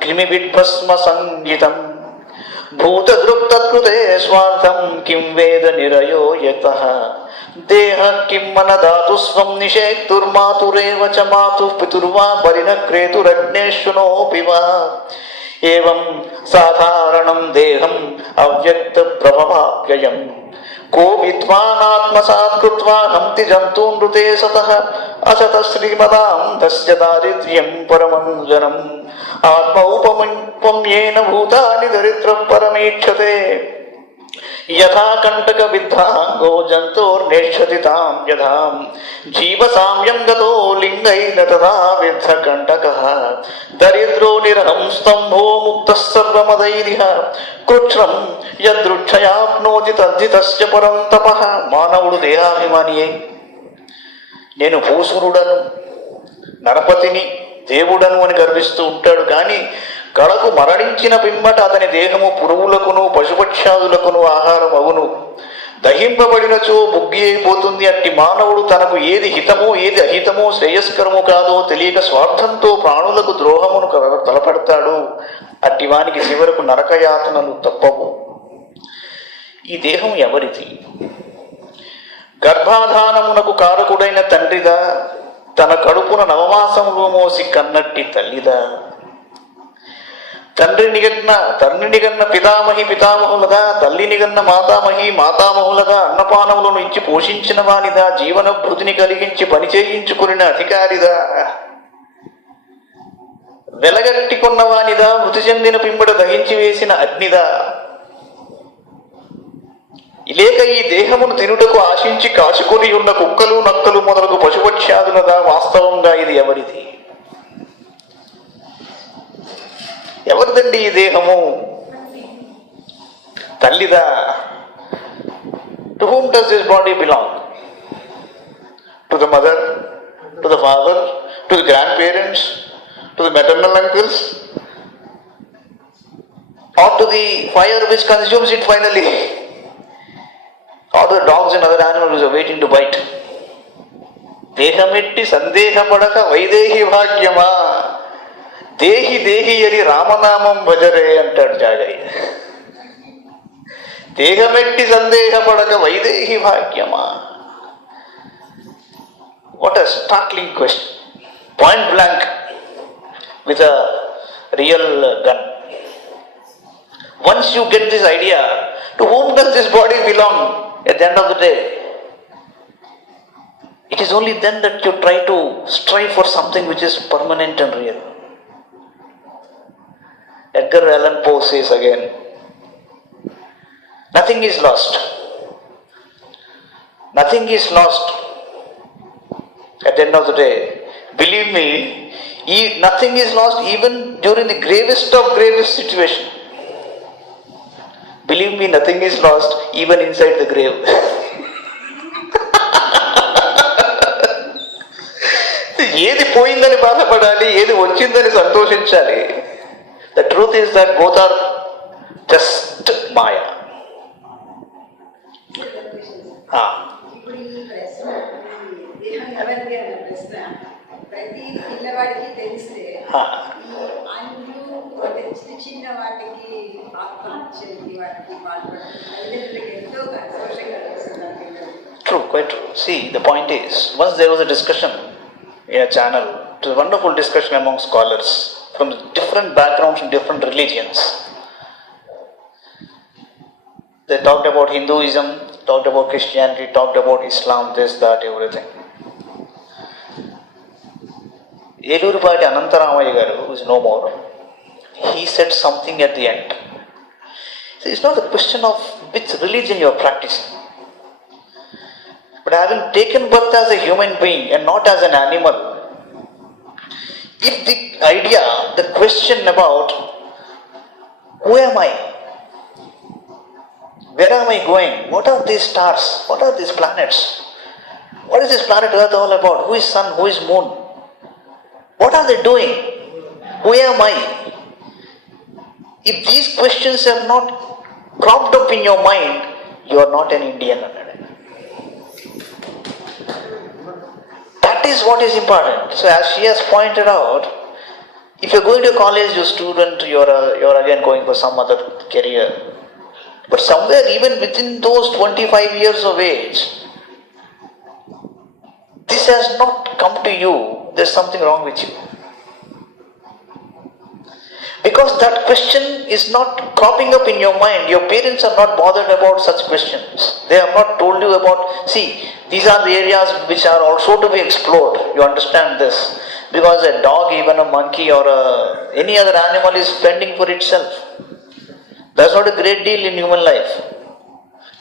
krimividbhasma sangitam bhuta druptatkute swartham kim veda nirayo yatah deha kim manadatu swam nishektur matureva cha matu piturva parinakretu ragneshuno piva evam sadharanam deham avyakta prabhavavyayam को विद्वानात्मसात् कृत्वा हंति जन्तूनृते सतः असत श्रीमदां तस्य दारिद्र्यं परमञ्जनम् आत्मौपम्येन भूतानि दरिद्रः परमेक्षते यथा कंटक विद्धांगो जन्तोर्नेक्षति तां यथां जीवसाम्यं गतो लिङ्गैन तथा विद्ध कंटकः दरिद्रो निरहं स्तंभो मुक्तः सर्वमदैरिह कृच्छ्रं यदृच्छयाप्नोति तद्धि तस्य परं तपः. మానవుడు దేహాభిమానియే నేను భూసురుడను, నరపతిని, దేవుడను అని గర్విస్తూ ఉంటాడు. కానీ కళకు మరణించిన పిమ్మట అతని దేహము పురుగులకును పశుపక్షాదులకును ఆహారం అగును. దహింపబడినచో బుగ్గి అయిపోతుంది. అట్టి మానవుడు తనకు ఏది హితమో ఏది అహితమో శ్రేయస్కరము కాదో తెలియక స్వార్థంతో ప్రాణులకు ద్రోహమును తలపడతాడు. అట్టివానికి చివరకు నరకయాతనలు తప్పవు. ఈ దేహం ఎవరిది? గర్భాధానమునకు కారకుడైన తండ్రిదా? తన కడుపున నవమాసములు మోసి కన్నట్టి తల్లిదా? తండ్రిని కన్న పితామహి పితామహులదా? తల్లిని కన్న మాతామహి మాతామహులదా? అన్నపానములను ఇచ్చి పోషించిన వానిదా? జీవన భృతిని కలిగించి పని చేయించుకుని అధికారిదా? వెలగట్టి కొన్నవానిదా? మృతి చెందిన పిమ్మట దహించి వేసిన అగ్నిదా? లేక ఈ దేహమును తినుటకు ఆశించి కాచుకొని ఉన్న కుక్కలు నక్కలు మొదలగు పశుపక్ష్యాదులదా? వాస్తవంగా ఇది ఎవరిది? ఎవరిదండి ఈ దేహము? తల్లిదా? To whom does this body belong? To the mother, to the father, to the grandparents, to the maternal uncles, or to the fire which consumes it finally, or the dogs and other animals which are waiting to bite. దేహమెట్టి సందేహపడక వైదేహి భాగ్యమా, దేహి దేహి అని రామనామం భజరే అంటాడు జాగయ్య. దేహమెట్టి సందేహపడక వైదేహి భాగ్యమా. What a startling question. Point blank with a real gun. Once you get this idea, to whom does this body belong at the end of the day? It is only then that you try to strive for something which is permanent and real. Edgar Allan Poe says again, nothing is lost. Nothing is lost at the end of the day. Believe me, nothing is lost even during the gravest of gravest situation. Believe me, nothing is lost even inside the grave. ఏది పోయిందని బాధపడాలి, ఏది వచ్చిందని సంతోషించాలి? The truth is that both are just maya. ఇప్పుడు ఈ ప్రశ్న దేహం ఎవరిది అన్న ప్రశ్న ప్రతి పిల్లవాడికి తెలిస్తే అంటే చిన్న వాటికి ఆత్మహత్యకి వాటికి పాల్పడడం తల్లిదండ్రులకి ఎంతో సంతోషంగా తెలుస్తుంది. True, quite true. See, the point is, once there was a discussion in a channel, it was a wonderful discussion among scholars from different backgrounds and different religions. They talked about Hinduism, talked about Christianity, talked about Islam, this, that, everything. Elurupati Anantaramaya garu, who is no more, he said something at the end. So it's not a question of which religion you are practicing. But having taken birth as a human being and not as an animal, if the idea, the question about who am I? Where am I going? What are these stars? What are these planets? What is this planet Earth all about? Who is sun? Who is moon? What are they doing? Who am I? If these questions are not cropped up in your mind, you are not an Indian. That is what is important. So as she has pointed out, if you are going to college, you student, you are again going for some other career. But somewhere even within those 25 years of age, this has not come to you, there is something wrong with you. Because that question is not cropping up in your mind. Your parents are not bothered about such questions. They have not told you about, see, these are the areas which are also to be explored. You understand this? Because a dog, even a monkey or any other animal is fending for itself. That's not a great deal in human life.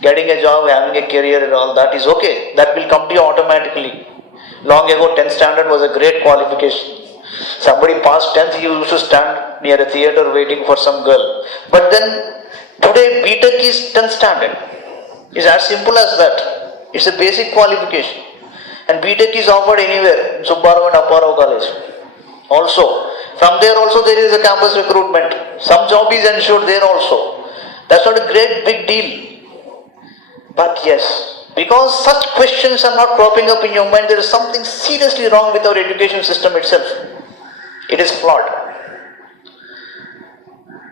Getting a job, having a career and all that is okay. That will come to you automatically. Long ago, 10th standard was a great qualification. Somebody passed 10th, you used to stand near a theatre waiting for some girl. But then, today BTech is 10th standard. It's as simple as that. It's a basic qualification. And BTech is offered anywhere, in Subbarao and Apparao College. Also, from there also there is a campus recruitment. Some job is ensured there also. That's not a great big deal. But yes, because such questions are not cropping up in your mind, there is something seriously wrong with our education system itself. It is flawed.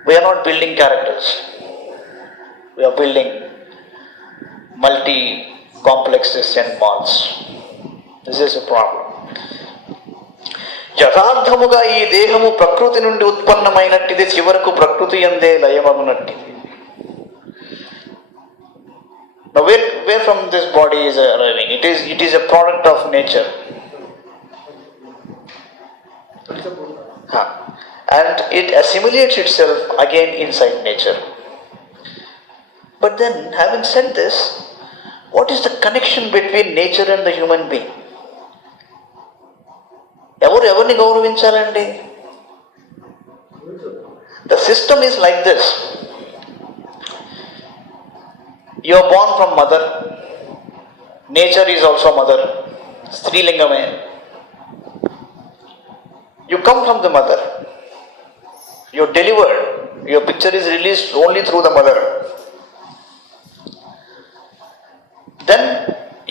We are not building characters. We are building multi-complexes and malls. This is a problem. యథార్థముగా ఈ దేహము ప్రకృతి నుండి ఉత్పన్నమైనట్టిది, చివరకు ప్రకృతి యందే లయమగునట్టిది. Now where from this body is arriving? It is a product of nature. And it assimilates itself again inside nature. But then, having said this, what is the connection between nature and the human being? ఎవరిని గౌరవించాలండి? The system is like this. You are born from mother. Nature is also mother. Strilingame. You come from the mother. You are delivered. Your picture is released only through the mother. Then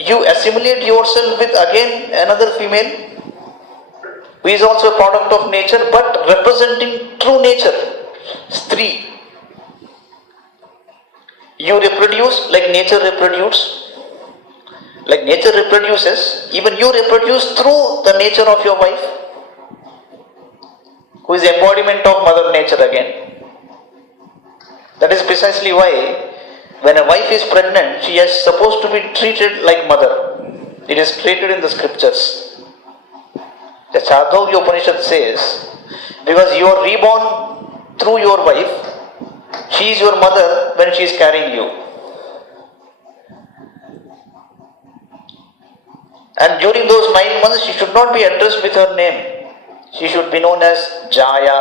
you assimilate yourself with again another female who is also a product of nature but representing true nature, Stri. You reproduce like nature reproduces. Like nature reproduces, even you reproduce through the nature of your wife, who is embodiment of mother nature again. That is precisely why when a wife is pregnant, she is supposed to be treated like mother. It is stated in the scriptures. The Chandogya Upanishad says, because you are reborn through your wife, she is your mother when she is carrying you. And during those 9 months, she should not be addressed with her name. She should be known as Jaya.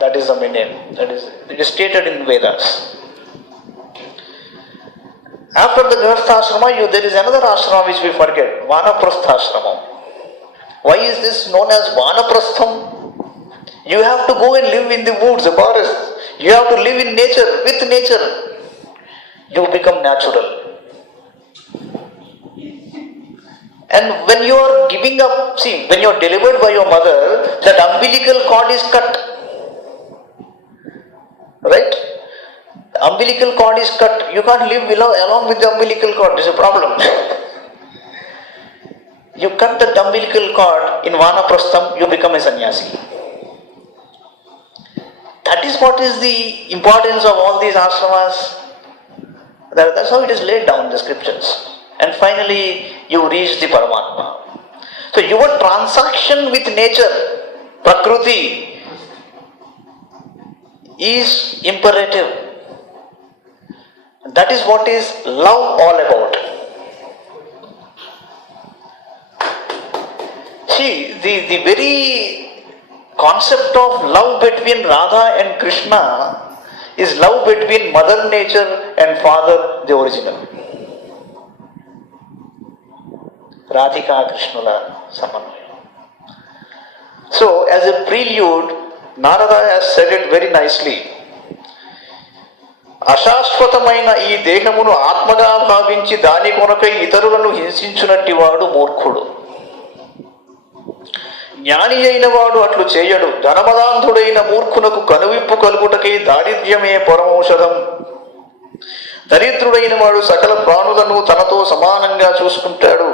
That is the main name. It is stated in Vedas. After the Grihastha Ashrama, there is another ashrama which we forget, Vanaprastha Ashrama. Why is this known as vanaprastham? You have to go and live in the woods, the forest. You have to live in nature, with nature. You become natural. And when you are giving up, see, when you are delivered by your mother, that umbilical cord is cut. Right? The umbilical cord is cut. You can't live along with the umbilical cord. This is a problem. You cut the umbilical cord in vanaprastham, you become a sannyasi. That is what is the importance of all these ashramas. That's how it is laid down in the scriptures. And finally, you reach the Paramatma. So your transaction with nature, Prakriti, is imperative. That is what is love all about. See, the very concept of love between Radha and Krishna is love between Mother Nature and Father, the original. Radhika Krishnula Samanvaya. So, as a prelude, Narada has said it very nicely. అశాశ్వతమైన ఈ దేహమును ఆత్మగా భావించి దాని కొనకై ఇతరులను హింసించునట్టి వాడు మూర్ఖుడు. జ్ఞాని అయిన వాడు అట్లు చేయడు. ధనమదాంధుడైన మూర్ఖునకు కనువిప్పు కలుగుటకై దారిద్ర్యమే పరమౌషధం. దరిద్రుడైన వాడు సకల ప్రాణులను తనతో సమానంగా చూసుకుంటాడు.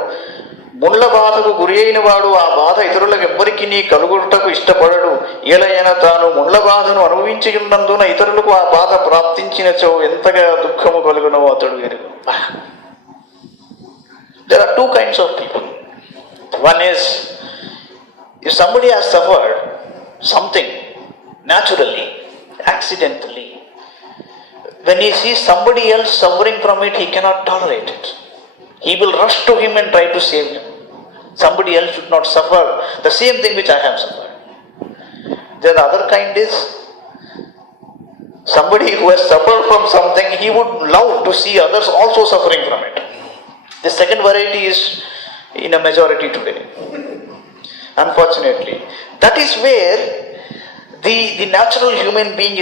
ముళ్ళ బాధకు గురి అయిన వాడు ఆ బాధ ఇతరులకు ఎవ్వరికి కలుగుటకు ఇష్టపడడు. ఏలైనా తాను ముళ్ళ బాధను అనుభవించి ఉన్నందున ఇతరులకు ఆ బాధ ప్రాప్తించినచో ఎంతగా దుఃఖము కలుగునో అతడు ఎరుగు. There are two kinds of people. One is, if somebody has suffered something naturally, accidentally, when he sees somebody else suffering from it, he cannot tolerate it. He will rush to him and try to save him. Somebody else should not suffer the same thing which I have suffered. The other kind is somebody who has suffered from something, he would love to see others also suffering from it. The second variety is in a majority today. Unfortunately, that is where the natural human being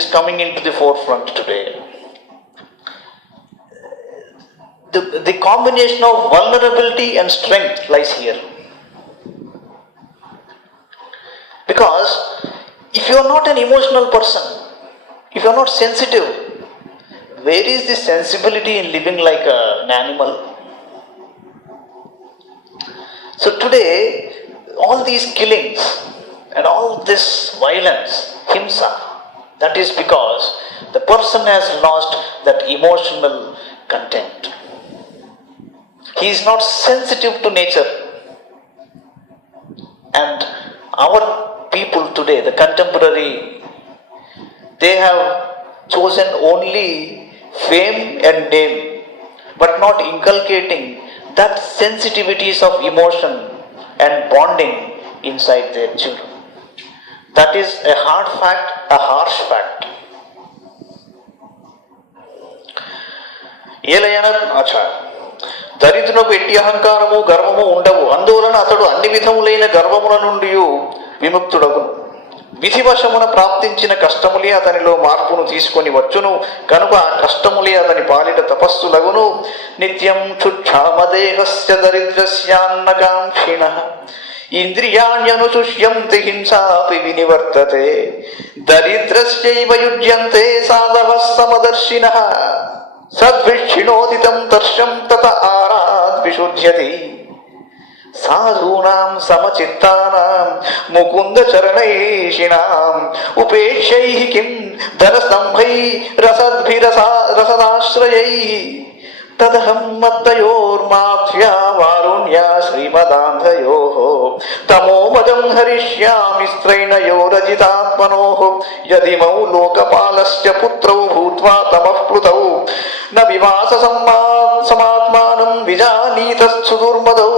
is coming into the forefront today. The combination of vulnerability and strength lies here. Because if you are not an emotional person, if you are not sensitive, where is the sensibility in living like an animal? So today, all these killings and all this violence, himsa, that is because the person has lost that emotional content. He is not sensitive to nature. And our people today, the contemporary, they have chosen only fame and name, but not inculcating that sensitivities of emotion and bonding inside their children. That is a hard fact, a harsh fact. ఏలయన దరిద్రునకు ఎట్టి అహంకారము గర్వము ఉండవు. అందువలన అతడు అన్ని విధములైన గర్వముల నుండి విముక్తుడగును. విధివశమున ప్రాప్తించిన కష్టములే అతనిలో మార్పును తీసుకొని వచ్చును. కనుక ఆ కష్టములే అతని పాలిట తపస్సులగును. నిత్యం క్షుక్షామదేహస్య దరిద్రస్యాన్నకాంక్షిణః ఇంద్రియాణ్యనుచుష్యంతి హింసాపి వినివర్తతే దరిద్రస్యైవ యుజ్యంతే సాధవః సమదర్శినః సద్విక్షిణోదితం తర్షం తత ఆరాద్ విశుధ్యతి సాధూనాం సమచిత్తానాం ముకుంద చరణైషిణాం ఉపేక్షైః కిం ధనస్తంభై రసదాశ్రయై తదహం మత్తయోర్మాధ్యా వారుణ్యా శ్రీమదాంధయోః తమోమదం హరిష్యామి స్త్రైణయోరజితాత్మనోః యదిమౌ లోకపాలస్య పుత్రౌ భూత్వా తమః ప్లుతౌ న వివాస సమాత్మానం విజాన నీతస్థు దుర్మదౌ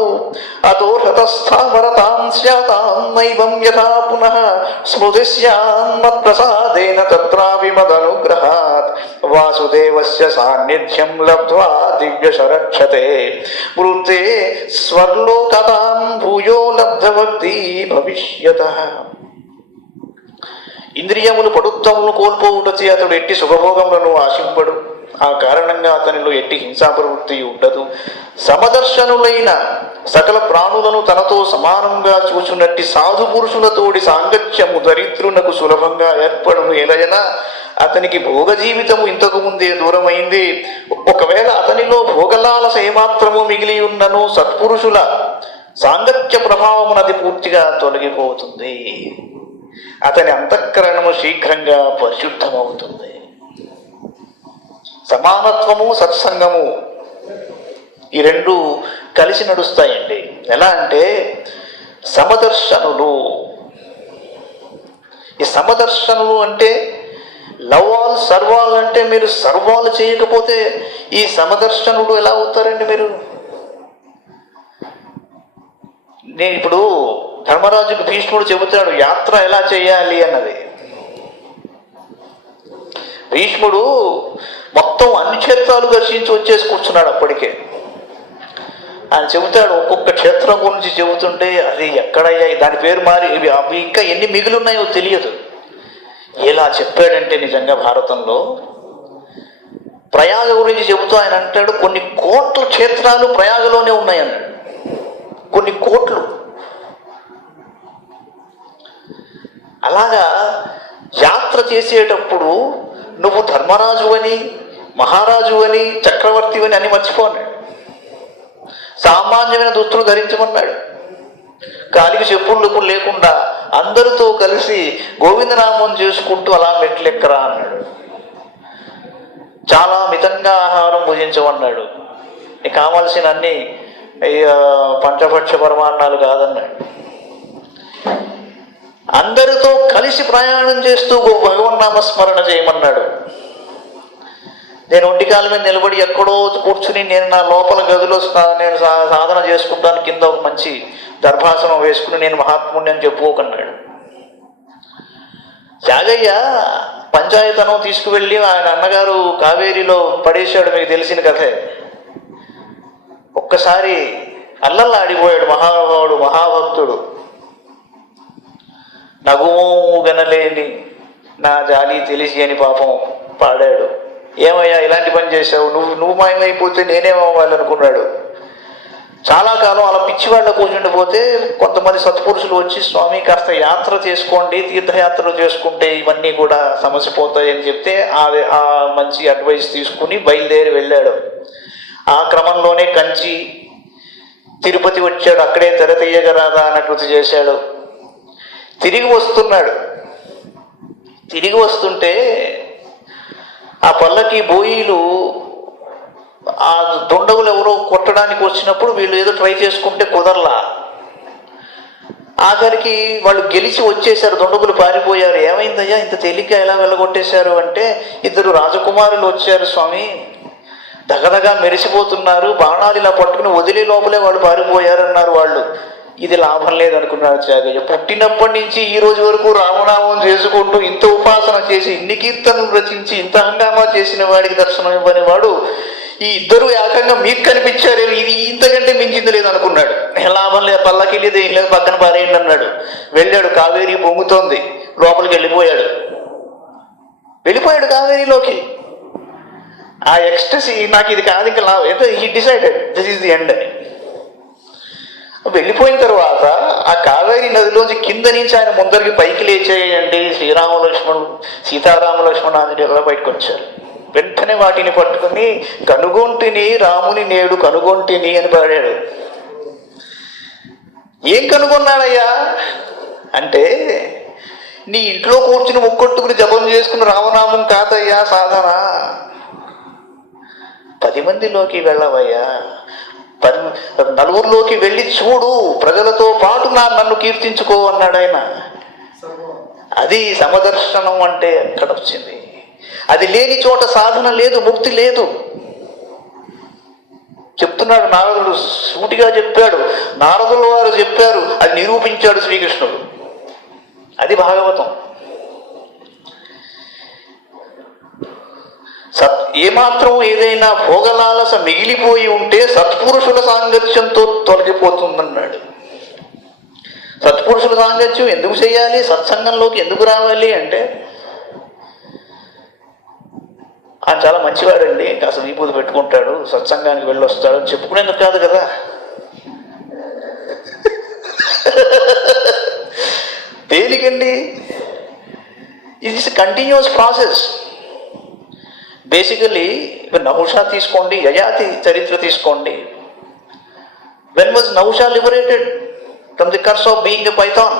అతో హతస్థామరతాం స్యాతాం నైవం యథా పునః స్మృతిస్యాన్మత్ప్రసాదేన తత్రావిమదనుగ్రహాత్ వాసుదేవస్య సాన్నిధ్యం లబ్ధ్వా దివ్యశరక్షతే వృత్తే స్వర్లోకతాం భూయో లబ్ధభక్తి భవిష్యతః. ఇంద్రియములు పటుత్వములు కోల్పోవుటచే అతడు ఎట్టి సుఖభోగములను ఆశింపడు. ఆ కారణంగా అతనిలో ఎట్టి హింసా ప్రవృత్తి ఉండదు. సమదర్శనులైన సకల ప్రాణులను తనతో సమానంగా చూచున్నట్టి సాధు పురుషులతోడి సాంగత్యము దరిద్రునకు సులభంగా ఏర్పడము. ఎలయనా అతనికి భోగ జీవితము ఇంతకు ముందే దూరమైంది. ఒకవేళ అతనిలో భోగలాలస ఏమాత్రము మిగిలి ఉన్నను సత్పురుషుల సాంగత్య ప్రభావమునది పూర్తిగా తొలగిపోతుంది. అతని అంతఃకరణము శీఘ్రంగా పరిశుద్ధమవుతుంది. సమానత్వము సత్సంగము ఈ రెండు కలిసి నడుస్తాయండి. ఎలా అంటే సమదర్శనులు. ఈ సమదర్శనులు అంటే లవ్ ఆల్ సర్వాల్ అంటే మీరు సర్వాలు చేయకపోతే ఈ సమదర్శనుడు ఎలా అవుతారండి మీరు? నేను ఇప్పుడు ధర్మరాజుకు భీష్ముడు చెబుతాడు యాత్ర ఎలా చేయాలి అన్నది. భీష్ముడు మొత్తం అన్ని క్షేత్రాలు దర్శించి వచ్చేసి కూర్చున్నాడు. అప్పటికే ఆయన చెబుతాడు, ఒక్కొక్క క్షేత్రం గురించి చెబుతుంటే అది ఎక్కడయ్యా దాని పేరు మారి అవి ఇంకా ఎన్ని మిగిలి ఉన్నాయో తెలియదు. ఎలా చెప్పాడంటే నిజంగా భారతంలో ప్రయాగ గురించి చెబుతూ ఆయన అంటాడు కొన్ని కోట్ల క్షేత్రాలు ప్రయాగలోనే ఉన్నాయన్నాడు. కొన్ని కోట్లు. అలాగా యాత్ర చేసేటప్పుడు నువ్వు ధర్మరాజు అని మహారాజు అని చక్రవర్తి అని మర్చిపోన్నాడు. సామాన్యమైన దుస్తులు ధరించమన్నాడు. కాలికి చెప్పులు లేకుండా అందరితో కలిసి గోవిందనామం చేసుకుంటూ అలా మెట్లెక్కరా అన్నాడు. చాలా మితంగా ఆహారం భుజించమన్నాడు. నీకు కావాల్సిన అన్ని పంచభక్ష పరమాన్నాలు కాదన్నాడు. అందరితో కలిసి ప్రయాణం చేస్తూ భగవన్నామస్మరణ చేయమన్నాడు. నేను ఒంటికాల మీద నిలబడి ఎక్కడో కూర్చుని నేను నా లోపల గదిలో నేను సాధన చేసుకుంటాను, కింద ఒక మంచి దర్భాసనం వేసుకుని నేను మహాత్ముడిని అని చెప్పుకోకన్నాడు. జాగయ్య పంచాయతనం తీసుకువెళ్ళి ఆయన అన్నగారు కావేరీలో పడేశాడు, మీకు తెలిసిన కథే. ఒక్కసారి అల్లల్లాడిపోయాడు మహానుభావుడు, మహాభక్తుడు. నగుమోము గనలేని నా జాలి తెలిసి అని పాపం పాడాడు. ఏమయ్యా ఇలాంటి పని చేశావు, నువ్వు మాయమైపోతే నేనేమవ్వాలనుకున్నాడు. చాలా కాలం అలా పిచ్చివాళ్ళ కూర్చుండిపోతే కొంతమంది సత్పురుషులు వచ్చి స్వామి కాస్త యాత్ర చేసుకోండి, తీర్థయాత్రలు చేసుకుంటే ఇవన్నీ కూడా సమస్య పోతాయి అని చెప్తే ఆ మంచి అడ్వైస్ తీసుకుని బయలుదేరి వెళ్ళాడు. ఆ క్రమంలోనే కంచి తిరుపతి వచ్చాడు. అక్కడే తెర తీయగరాదా అన్నట్టు చేశాడు. తిరిగి వస్తున్నాడు. తిరిగి వస్తుంటే ఆ పల్లకి బోయిలు ఆ దుండగులు ఎవరో కొట్టడానికి వచ్చినప్పుడు వీళ్ళు ఏదో ట్రై చేసుకుంటే కుదరలా. ఆఖరికి వాళ్ళు గెలిచి వచ్చేసారు, దుండగులు పారిపోయారు. ఏమైందయ్యా ఇంత తేలిక ఎలా వెళ్ళగొట్టేశారు అంటే, ఇద్దరు రాజకుమారులు వచ్చారు స్వామి, దగదగా మెరిసిపోతున్నారు, బాణాలు ఇలా పట్టుకుని వదిలే లోపలే వాళ్ళు పారిపోయారన్నారు. వాళ్ళు ఇది లాభం లేదనుకున్నాడు త్యాగయ్య. పుట్టినప్పటి నుంచి ఈ రోజు వరకు రామనామం చేసుకుంటూ ఇంత ఉపాసన చేసి ఇన్ని కీర్తనలు రచించి ఇంత హంగామా చేసిన వాడికి దర్శనం ఇవ్వని వాడు ఈ ఇద్దరు ఏకంగా మీకు కనిపించారు, ఇది ఇంతకంటే మించింది లేదనుకున్నాడు. లాభం లేదు, పల్లకి లేదు, ఏం లేదు, పక్కన పారేయండి అన్నాడు. వెళ్ళాడు. కావేరి పొంగుతోంది. లోపలికి వెళ్ళిపోయాడు కావేరీలోకి. ఆ ఎక్స్టసీ నాకు ఇది కాదు ఇంకా లాభం, he decided this is the end అని. వెళ్ళిపోయిన తర్వాత ఆ కావేరీ నదిలోంచి కింద నుంచి ఆయన ముందరికి పైకి లేచేయండి శ్రీరామలక్ష్మణుడు సీతారామలక్ష్మణ ఆంజనేయులు బయటకు వచ్చారు. వెంటనే వాటిని పట్టుకుని కనుగొంటిని రాముని నేడు కనుగొంటిని అని పాడాడు. ఏం కనుగొన్నాడయ్యా అంటే, నీ ఇంట్లో కూర్చుని ముక్కొట్టుకుని జపం చేసుకుని రామనామం కాదయ్యా సాధన. 10 మందిలోకి వెళ్ళవయ్యా, నలుగురిలోకి వెళ్ళి చూడు, ప్రజలతో పాటు నన్ను కీర్తించుకో అన్నాడు ఆయన. అది సమదర్శనం అంటే ఎక్కడ వచ్చింది? అది లేని చోట సాధన లేదు, ముక్తి లేదు. చెప్తున్నాడు నారదుడు, సూటిగా చెప్పాడు. నారదుల వారు చెప్పారు, అది నిరూపించాడు శ్రీకృష్ణుడు. అది భాగవతం. ఏమాత్రం ఏదైనా భోగలాలస మిగిలిపోయి ఉంటే సత్పురుషుల సాంగత్యంతో తొలగిపోతుందన్నాడు. సత్పురుషుల సాంగత్యం ఎందుకు చేయాలి, సత్సంగంలోకి ఎందుకు రావాలి అంటే, ఆయన చాలా మంచివాడండి, కాస్త విభూతి పెట్టుకుంటాడు, సత్సంగానికి వెళ్ళొస్తాడు చెప్పుకునేందుకు కాదు కదా. తేలికండి. ఇది is continuous process. Basically Nahusha తీసుకోండి, యయాతి చరిత్ర తీసుకోండి. When was Nahusha liberated from the curse of being a python?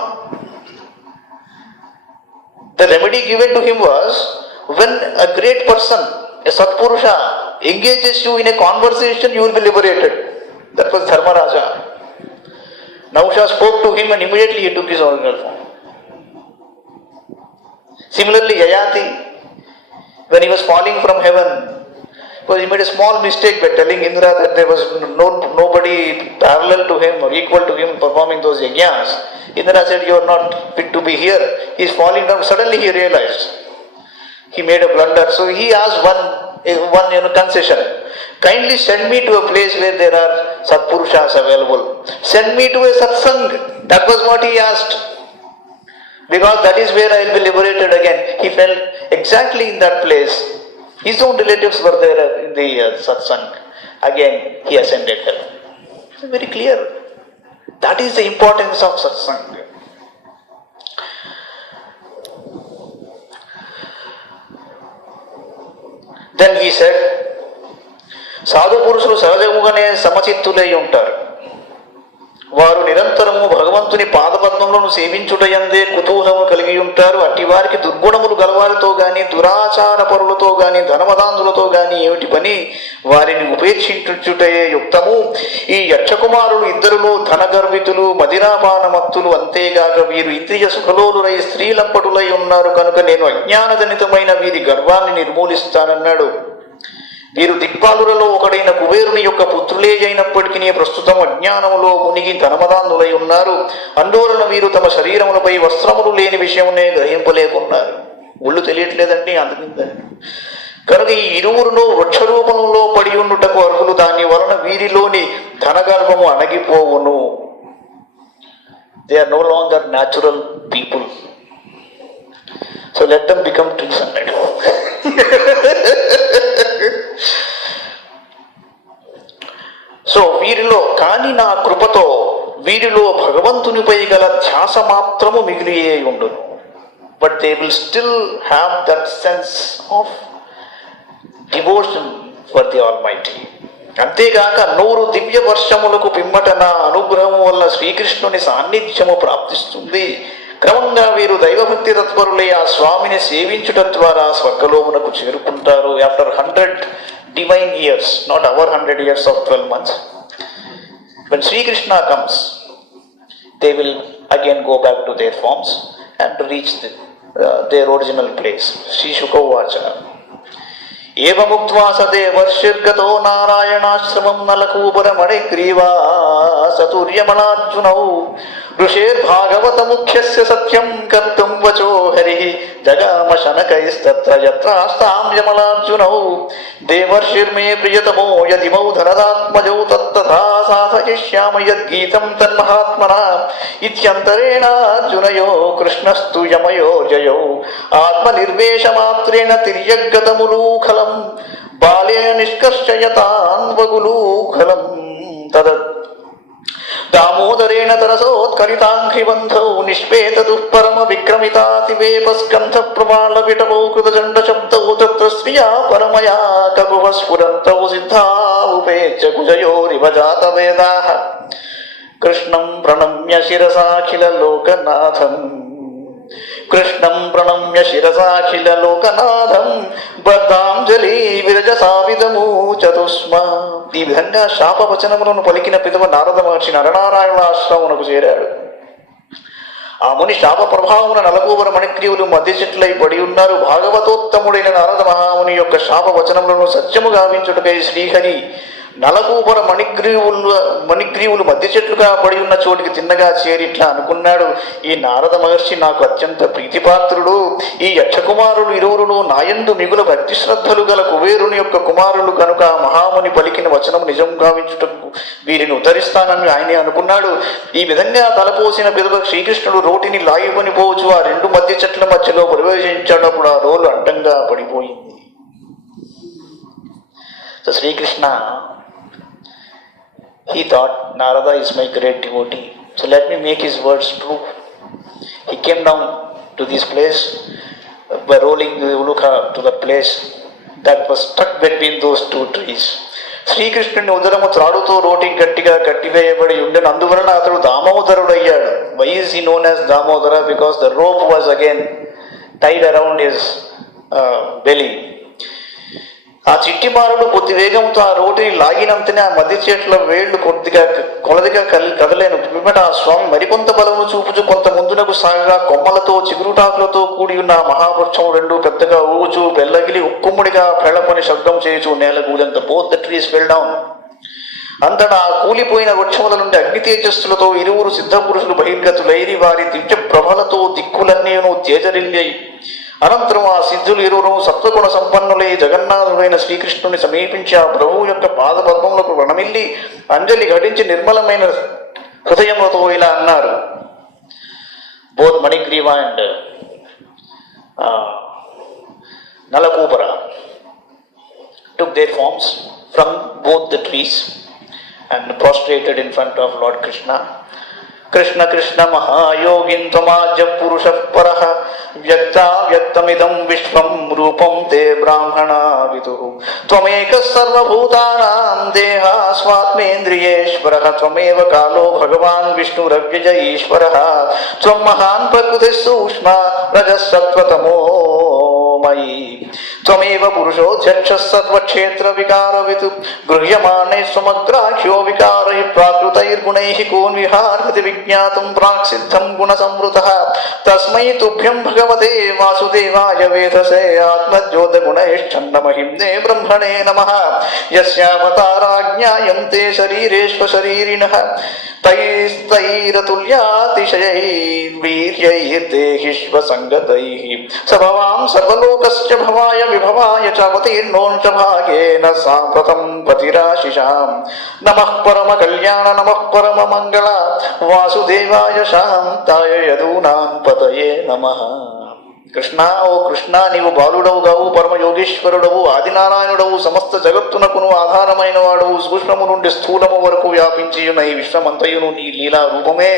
The remedy given to him was when a great person, a Satpurusha, engages you in a conversation, you will be liberated. That was Dharmaraja. Nahusha spoke to him and immediately he took his original form. Similarly, Yayati, when he was falling from heaven, because he made a small mistake by telling Indra that there was nobody parallel to him or equal to him performing those yajnas. Indra said, "You are not fit to be here." He is falling down. Suddenly he realized he made a blunder. So he asked one concession. Kindly send me to a place where there are Satpurushas available. Send me to a satsang. That was what he asked. Because that is where I will be liberated again. He felt exactly in that place. His own relatives were there in the satsang. Again, he ascended heaven. It's very clear. That is the importance of satsang. Then he said, సాధు పురుషులు సహజముగానే సమచిత్తులై ఉంటారు. వారు నిరంతరము భగవంతుని పాదపద్మములను సేవించుటయందే కుతూహలము కలిగి ఉంటారు. అట్టి వారికి దుర్గుణములు గలవారితో గాని, దురాచార పరులతో గాని, ధనమదాంధులతో గాని ఏమిటి పని? వారిని ఉపేక్షించుటయే యుక్తము. ఈ యక్షకుమారులు ఇద్దరులో ధనగర్వితులు, మదిరాపానమత్తులు. అంతేగాక వీరు ఇంద్రియ సుఖలోలురై స్త్రీలంపటులై ఉన్నారు కనుక నేను అజ్ఞానజనితమైన వీరి గర్వాన్ని నిర్మూలిస్తానన్నాడు. వీరు దిక్పాలులలో ఒకడైన కుబేరుని యొక్క పుత్రులే అయినప్పటికీ ప్రస్తుతం అజ్ఞానములో మునిగి ధనమదాంధులై ఉన్నారు. అందువలన వీరు తమ శరీరములపై వస్త్రములు లేని విషయమునే గ్రహింపలేకున్నారు. ఒళ్ళు తెలియట్లేదండి అందుకింద. కనుక ఈ ఇరువురును వృక్షరూపంలో పడి ఉండుటకు అర్హులు. దాని వలన వీరిలోని ధనగర్భము అణగిపోవును. They are no longer natural people. So let them become trees అన్నాడు. సో వీరిలో కానీ నా కృపతో వీరిలో భగవంతునిపై గల ధ్యాస మాత్రము మిగిలియే ఉండును. But they will still have that sense of devotion for the almighty. అంతేగాక 100 దివ్య వర్షములకు పిమ్మట నా అనుగ్రహం వల్ల శ్రీకృష్ణుని సాన్నిధ్యము ప్రాప్తిస్తుంది. క్రమంగా వీరు దైవభక్తి తత్పరులై ఆ స్వామిని సేవించుట ద్వారా స్వర్గలోమునకు చేరుకుంటారు. After 100 divine years, not our 100 years of 12 months. When Sri Krishna comes, they will again go back to their forms and reach their original place. Sri Shuka Vacha. Evamuktva sadevarshirgato narayanaashramam Nalakoobara-story saturyamanarjunau ఋషేర్ భాగవత ముఖ్యస్య సత్యం కర్తుం వచో హరి జగామ శనకైస్తత్ర యత్రాస్తాం యమలార్జునౌ దేవర్షిర్మే ప్రియతమో యదిమౌ ధనదాత్మజౌ తత్తథా సాధయిష్యామ యద్గీతం తన్మహాత్మనా ఇత్యంతరేణార్జునయో కృష్ణస్తు యమయో జయౌ ఆత్మనిర్వేశమాత్రేణ తిర్యగ్గతములూఖలం బాలే నిష్కర్షయతాన్వగులూఖలం తదత్ దామోదరేణ తరసోత్కరితాంఘ్రిబంధౌ నిష్పేత దుఃపరమ విక్రమితాతివేపస్కంధ ప్రమాళ విటమౌ కృతచండ శబ్దౌ తత్ర శ్రియా పరమయా కపువ స్ఫురంతౌ సిద్ధా ఉపేత్య కుజయోరివ జాత వేదాః కృష్ణం ప్రణమ్య శిరసాఖిల లోకనాథం కృష్ణం ప్రణమ్య శిరసాఖిల లోకనాథం బద్ధాంజలి విరజసావిదము చతుస్మ. ఈ విధంగా శాపవచనములను పలికిన పిదవ నారద మహర్షి నరనారాయణుల ఆశ్రమమునకు చేరాడు. ఆ ముని శాప ప్రభావమున నలకూబర మణిగ్రీవులు మధ్య చెట్లై పడి ఉన్నారు. భాగవతోత్తముడైన నారద మహాముని యొక్క శాప వచనములను సత్యము గావించుటకై శ్రీహరి నలకూబర మణిగ్రీవులు మధ్య చెట్లుగా పడి ఉన్న చోటికి తిన్నగా చేరిట్లా అనుకున్నాడు, ఈ నారద మహర్షి నాకు అత్యంత ప్రీతిపాత్రుడు. ఈ యక్షకుమారులు ఇరువురును నాయందు మిగుల భక్తి శ్రద్ధలు గల కుబేరుని యొక్క కుమారులు కనుక మహాముని పలికిన వచనం నిజం గావించుటకు వీరిని ఉద్ధరిస్తానని ఆయనే అనుకున్నాడు. ఈ విధంగా తలపోసిన పిదప శ్రీకృష్ణుడు రోటిని లాగికొని పోవచ్చు ఆ రెండు మధ్య చెట్ల మధ్యలో ప్రవేశించేటప్పుడు ఆ రోలు అడ్డంగా పడిపోయింది. So Srikrishna, he thought Narada is my great devotee, so let me make his words true. He came down to this place by rolling the uluka to the place that was stuck between those two trees. శ్రీకృష్ణుని ఉదరము త్రాడుతో రోటి గట్టిగా కట్టివేయబడి ఉండెను, అందువలన అతడు దామోదరుడయ్యాడు. Why is he known as Damodara? Because the rope was again tied around his belly. ఆ చిట్టి బాలుడు కొద్ది వేగంతో ఆ రోటిని లాగినంతనే ఆ మధ్య చెట్ల వేళ్లు కొలదిగా కదలేను. పిమ్మట ఆ స్వామి మరికొంత బలము చూపుచు కొంత ముందునకు సాగగా కొమ్మలతో చిగురుటాకులతో కూడి ఉన్న మహావృక్షం రెండు పెద్దగా ఊగుచు బెల్లగిలి ఉక్కుమ్ముడిగా పెళ్లపని శబ్దం చేయుచు నేల కూలంత both the trees fell down. అంతటా ఆ కూలిపోయిన వృక్షముల నుండి అగ్ని తేజస్సులతో ఇరువురు సిద్ధపురుషులు బహిర్గతులైరి వారి దివ్య ప్రభలతో దిక్కులన్నీను తేజరిల్లాయి. అనంతరం ఆ సిద్ధులు ఇరువురు సత్వగుణ సంపన్నులై జగన్నాథుడైన శ్రీకృష్ణుని సమీపించి ఆ ప్రభువు యొక్క పాదపద్మములకు ప్రణమిల్లి అంజలి ఘటించి నిర్మలమైన హృదయములతో ఇలా అన్నారు. Both Manigriva and Nalakoobara took their forms from both the trees and prostrated in front of Lord Krishna. Krishna Krishna Mahayogin Tamaja Purusha Paraha Vyakta Vyaktamidam Vishwam Rupam Te Brahmana Viduhu Tvameka Sarva Bhutanam Deha Swatmendriyeshvaraha Tvameva Kalo Bhagavan Vishnu Ravyaja Ishvaraha Tvam Mahan Prakriti Sushma Rajasattvatamo त्वमेव पुरुषोऽध्यक्षः सर्वक्षेत्र विकारवितु गृह्यमाणे समग्राख्यो विकारैः प्राकृतैर्गुणैः कोन् विहार्यति विज्ञातं प्राक्सिद्धं गुणसंवृतः तस्मै तुभ्यं भगवते वासुदेवाय वेधसे आत्मज्योतगुणैश्चन्नमहिम्ने ब्रह्मणे नमः यस्यावताराज्ञायं ते शरीरेष्वशरीरिणः तैस्तैरतुल्यातिशयैर्वीर्यैर्देहिष्वसङ्गतैः स भवां सर्वलोकस्य भवाय विभवाय च अवतीर्णोऽंश भागेन साम्प्रतं पतिराशिषां नमः परमकल्याण नमः परममङ्गल वासुदेवाय शान्ताय यदूनां पतये नमः. కృష్ణ, ఓ కృష్ణ, నీవు బాలుడవు గావు, పరమయోగేశ్వరుడవు, ఆదినారాయణుడవు, సమస్త జగత్తునకును ఆధారమైన వాడవు, సూక్ష్మము నుండి స్థూలము వరకు వ్యాపించియున్న ఈ విశ్వమంతయును నీ లీలా రూపమే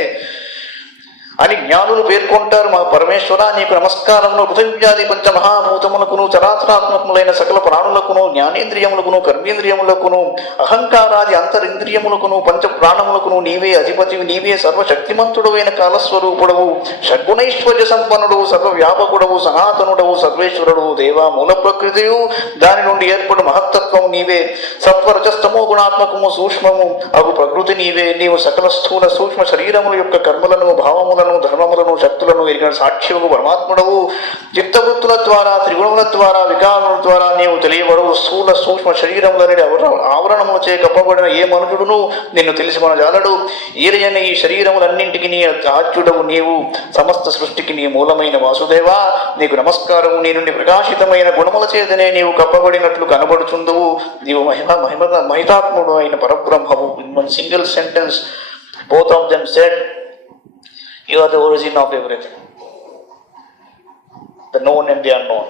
అని జ్ఞానులు పేర్కొంటారు. మా పరమేశ్వర, నీకు నమస్కారములు. పృథివ్యాది పంచమహాభూతములకును చరాచరాత్మకములైన సకల ప్రాణులకును జ్ఞానేంద్రియములకును కర్మేంద్రియములకును అహంకారాది అంతరింద్రియములకును పంచ ప్రాణములకును నీవే అధిపతివి, నీవే సర్వశక్తిమంతుడవైన కాలస్వరూపుడవు, షడ్గుణైశ్వర్య సంపన్నుడవు, సర్వవ్యాపకుడవు, సనాతనుడవు, సర్వేశ్వరుడు, దేవా మూల ప్రకృతియు దాని నుండి ఏర్పడు మహత్తత్వము నీవే, సత్వరజస్తమో గుణాత్మకము సూక్ష్మము అగు ప్రకృతి నీవే. నీవు సకల స్థూల సూక్ష్మ శరీరముల యొక్క కర్మలను భావములను ధర్మములను శక్తులను ఎరిగిన సాక్షివు పరమాత్ముడవు. చిత్తవృత్తుల ద్వారా త్రిగుణముల ద్వారా వికారముల ద్వారా నీవు తెలియబడవు. స్థూల సూక్ష్మ శరీరములని ఆవరణములచే కప్పబడిన ఏ మనుషుడును నిన్ను తెలిసి మన జాలడు. ఈరయని ఈ శరీరములన్నింటికి నీ ఆద్యుడవు నీవు, సమస్త సృష్టికి నీ మూలమైన వాసుదేవా నీకు నమస్కారము. నీ నుండి ప్రకాశితమైన గుణముల చేతనే నీవు కప్పబడినట్లు కనబడుచుందువు. నీవు మహితాత్ముడు అయిన పరబ్రహ్మవు. In one single sentence both of them said, you are the origin of everything, the known and the unknown.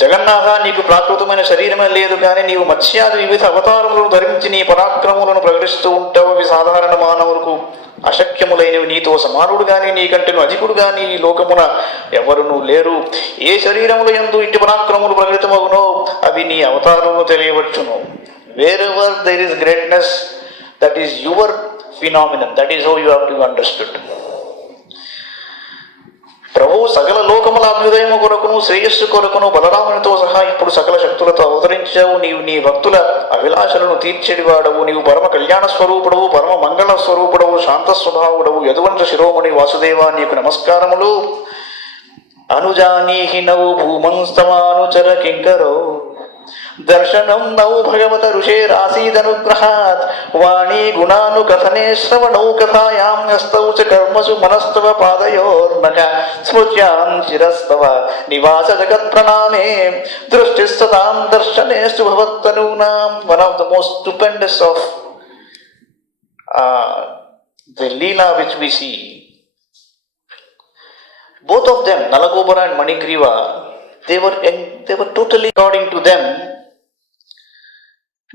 Jagannatha, నీకు ప్రాకృతమైన శరీరమే లేదు, కానీ నీవు మత్స్యాది వివిధ అవతారములను ధరించి నీ పరాక్రమములను ప్రకటిస్తూ ఉంటావు. అవి సాధారణ మానవులకు అశక్యములైనవి. నీతో సమానుడు గాని నీకంటేను అధికుడు గాని ఈ లోకమున ఎవరునూ లేరు. ఏ శరీరముల యందు ఇట్టి పరాక్రమములు ప్రకటితమగునో అవి నీ అవతారములు తెలియవచ్చును. Wherever there is greatness, that is your phenomenon. That is how you have to be understood. ప్రభు సకల లోకముల అభ్యుదయము కొరకును శ్రేయస్సు కొరకును బలరామునితో సహా ఇప్పుడు సకల శక్తులతో అవతరించావు. నీవు నీ భక్తుల అభిలాషలను తీర్చెడివాడవు. నీవు పరమ కళ్యాణ స్వరూపుడవు, పరమ మంగళ స్వరూపుడవు, శాంత స్వభావుడవు, యదువంశ శిరోమణి వాసుదేవా నీకు నమస్కారములు. అనుజానీహి నవు భూమంస్తమానుచర కింకరో దర్శనం నౌ భగవత ఋషేరాసీదనుగ్రహాత్ వాణీ గుణానుకథనే శ్రవణౌ కథాయాం హస్తౌ చ కర్మసు మనస్తవ పాదయోర్నః స్మృత్యాం శిరస్తవ నివాస జగత్ ప్రణామే దృష్టిస్తతాం దర్శనేస్తు భవత్తనూనాం. One of the most stupendous of the Leela which we see, both of them, Nalakoobara and Manigreeva, they were totally according to them,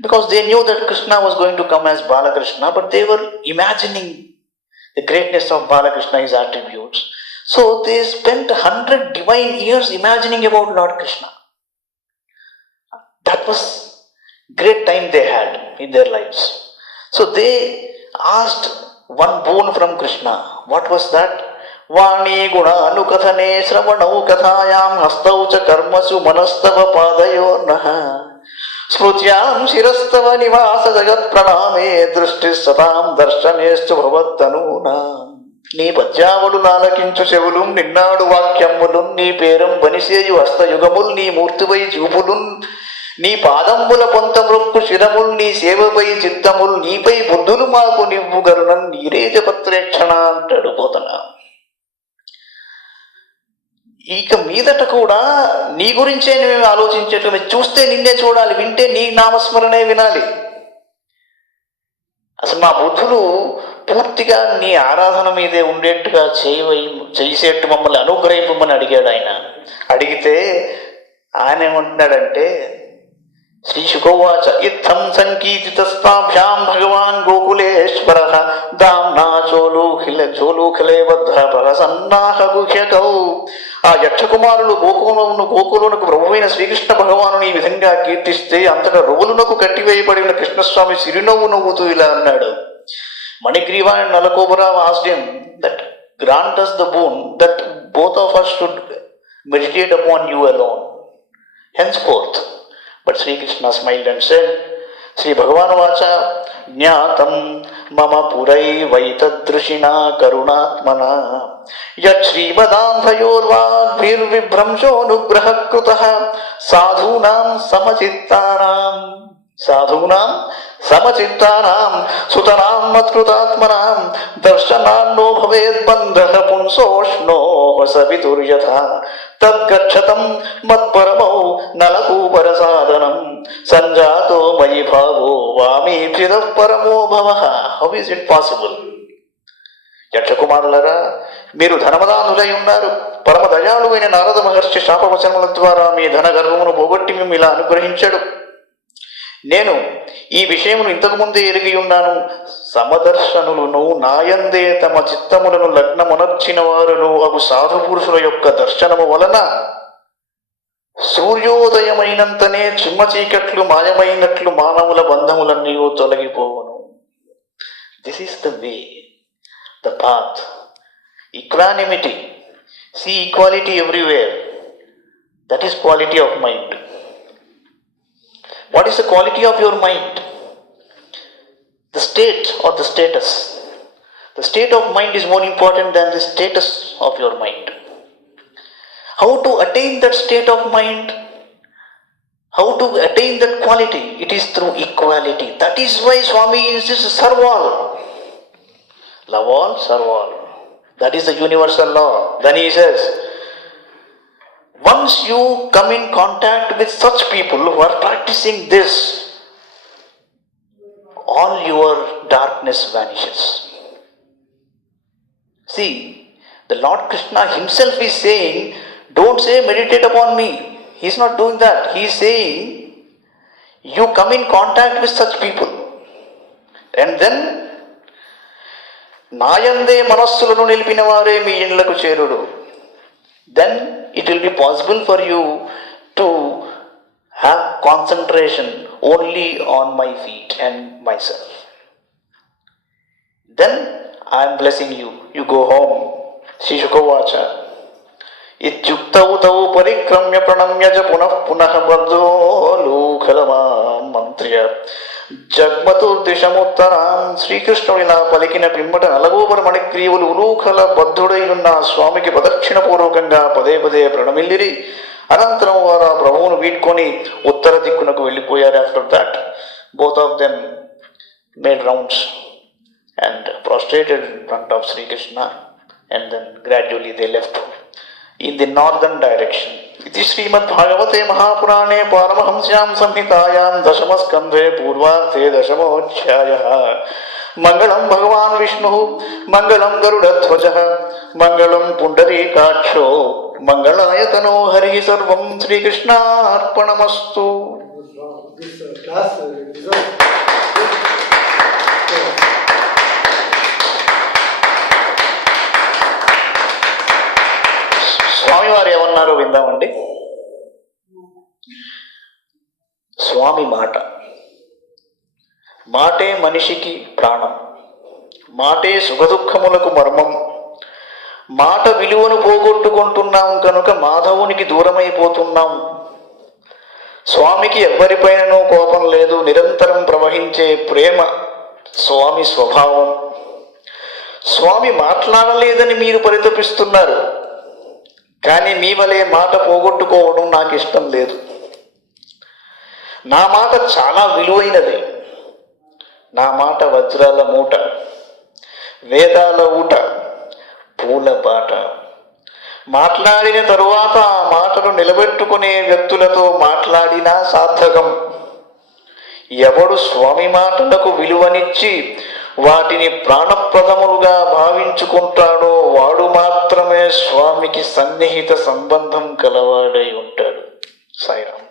because they knew that Krishna was going to come as Balakrishna, but they were imagining the greatness of Balakrishna, his attributes. So they spent 100 divine years imagining about Lord Krishna. That was great time they had in their lives. So they asked one boon from Krishna. What was that? Vani guna anukathane sravanau kathayam hastau cha karmasu manastava padayornah స్మృత్యాం శిరస్తవ నివాస జగత్ ప్రణామే దృష్టి సతాం దర్శనేస్తు భవత్తనూనా. నీ పద్యావళులు ఆలకించు చెవులు నిన్నాడు వాక్యములు నీ పేరం బనిసేయు హస్తయుగముల్ నీ మూర్తిపై చూపులున్ నీ పాదంబుల పొంత మృక్కు శిరముల్ నీ సేవపై చిత్తముల్ నీపై బుద్ధులు మాకు నివ్వు గరుణం నీరేజ పత్రేక్షణ అంటాడు పోతన. ఇక మీదట కూడా నీ గురించే మేము ఆలోచించేట్టు, చూస్తే నిన్నే చూడాలి, వింటే నీ నామస్మరణే వినాలి. అసలు మా బుద్ధులు పూర్తిగా నీ ఆరాధన మీదే ఉండేట్టుగా చేసేట్టు మమ్మల్ని అనుగ్రహింపమని అడిగాడు ఆయన. అడిగితే ఆయన ఏమంటున్నాడంటే, శ్రీ శుకోవాచ ఇత్థం సంకీర్తితస్తాభ్యాం భగవాన్ గోకులేశ్వర దామ్నా చోలూఖలే బద్ధ ప్రసన్నాహ గుహ్యకౌ. ఆ యక్షకుమారులు గోకులునకు ప్రభువైన శ్రీకృష్ణ భగవాను ఈ విధంగా కీర్తిస్తే అంతటా రువులునకు కట్టివేయబడిన కృష్ణస్వామి సిరినవ్వు నవ్వుతూ ఇలా అన్నాడు. Manigreeva and Nalakoobara asked him that grant us the boon that both of us should meditate upon you alone henceforth. But Sri Krishna smiled and said, Sri Bhagavan Vacha Jnatam Mama Purai Vaitadrishina Karunatmana Yat Srivadantayorvad Virvibhramsho Nugraha Krutaha Sadhunam సమచిత్తానాం సుతనాం మత్కృతాత్మనాం దర్శనాన్నో భవేద్ బంధః పుంసోష్ణో వసవితుర్యథా తద్గచ్చతం మత్పరమౌ Nalakubara సాధనం సంజాతో మయి భావో వామీభిదః పరమో భవః. How is it possible? యక్షకుమారులరా, మీరు ధనమదానులై ఉన్నారు. పరమ దయాళువైన నారద మహర్షి శాపవచనముల ద్వారా మీ ధన గర్వమును పోగొట్టి మేము ఇలా అనుగ్రహించాడు. నేను ఈ విషయమును ఇంతకు ముందే ఎరిగి ఉన్నాను. సమదర్శనులను నాయందే తమ చిత్తములను లగ్నమునర్చిన వారును అగు సాధు పురుషుల యొక్క దర్శనము వలన సూర్యోదయమైనంతనే చిమ్మ చీకట్లు మాయమైనట్లు మానవుల బంధములన్నీ తొలగిపోవును. This is the way, the path. Equanimity, see equality everywhere. That is quality of mind. What is the quality of your mind? The state or the status? The state of mind is more important than the status of your mind. How to attain that state of mind? How to attain that quality? It is through equality. That is why Swami insists, serve all. Love all, serve all. That is the universal law. Then he says, once you come in contact with such people who are practicing this, all your darkness vanishes. See, the Lord Krishna himself is saying, don't say meditate upon me. He is not doing that. He is saying, you come in contact with such people. And then, నాయందే మనస్సులను నిలిపిన వారే మీ ఇండ్లకు చేరుడు. Then it will be possible for you to have concentration only on my feet and myself. Then I am blessing you. You go home. Sri Shukovacha ఇత్యుక్తౌ తౌ పరిక్రమ్య ప్రణమ్య చ పునః పునః బద్ధో లూఖలమాం మంత్ర్య జగ్మతుర్దిశముత్తరాం. శ్రీకృష్ణుడు ఇలా పలికిన పిమ్మట నలగోబర మణిగ్రీవులు ఉలూఖల బద్ధుడై ఉన్న స్వామికి ప్రదక్షిణ పూర్వకంగా పదే పదే ప్రణమిల్లిరి. అనంతరం వారు ఆ ప్రభువును వీడ్కొని ఉత్తర దిక్కునకు వెళ్ళిపోయారు. After that both of them made rounds and prostrated in front of Sri Krishna, and then gradually they left in the northern direction. Iti Srimad Bhagavate Mahapurane Paramahamsyam Samhitayam Dasamaskandhe Purvarte Dasamodhyayah. Mangalam Bhagavan Vishnu, Mangalam Garudathvajah, Mangalam Pundarikaksho, Mangalayatano Hari Sarvam Sri Krishna Arpanamastu. This class deserves. స్వామివారు ఏమన్నారో విందామండి. స్వామి మాట, మాటే మనిషికి ప్రాణం, మాటే సుఖదుఖములకు మర్మం, మాట విలువను పోగొట్టుకుంటున్నాం కనుక మాధవునికి దూరమైపోతున్నాం. స్వామికి ఎవ్వరిపైననూ కోపం లేదు, నిరంతరం ప్రవహించే ప్రేమ స్వామి స్వభావం. స్వామి మాట్లాడలేదని మీరు పరితపిస్తున్నారు, కానీ మీ వలే మాట పోగొట్టుకోవడం నాకు ఇష్టం లేదు. నా మాట చాలా విలువైనది. నా మాట వజ్రాల మూట, వేదాల ఊట, పూల బాట. మాట్లాడిన తరువాత ఆ మాటను నిలబెట్టుకునే వ్యక్తులతో మాట్లాడినా సార్థకం. ఎవడు స్వామి మాటలకు విలువనిచ్చి వాటిని ప్రాణప్రదములుగా భావించుకుంటాడో వాడు మాత్రమే స్వామికి సన్నిహిత సంబంధం కలవాడై ఉంటాడు. సాయిరామ్.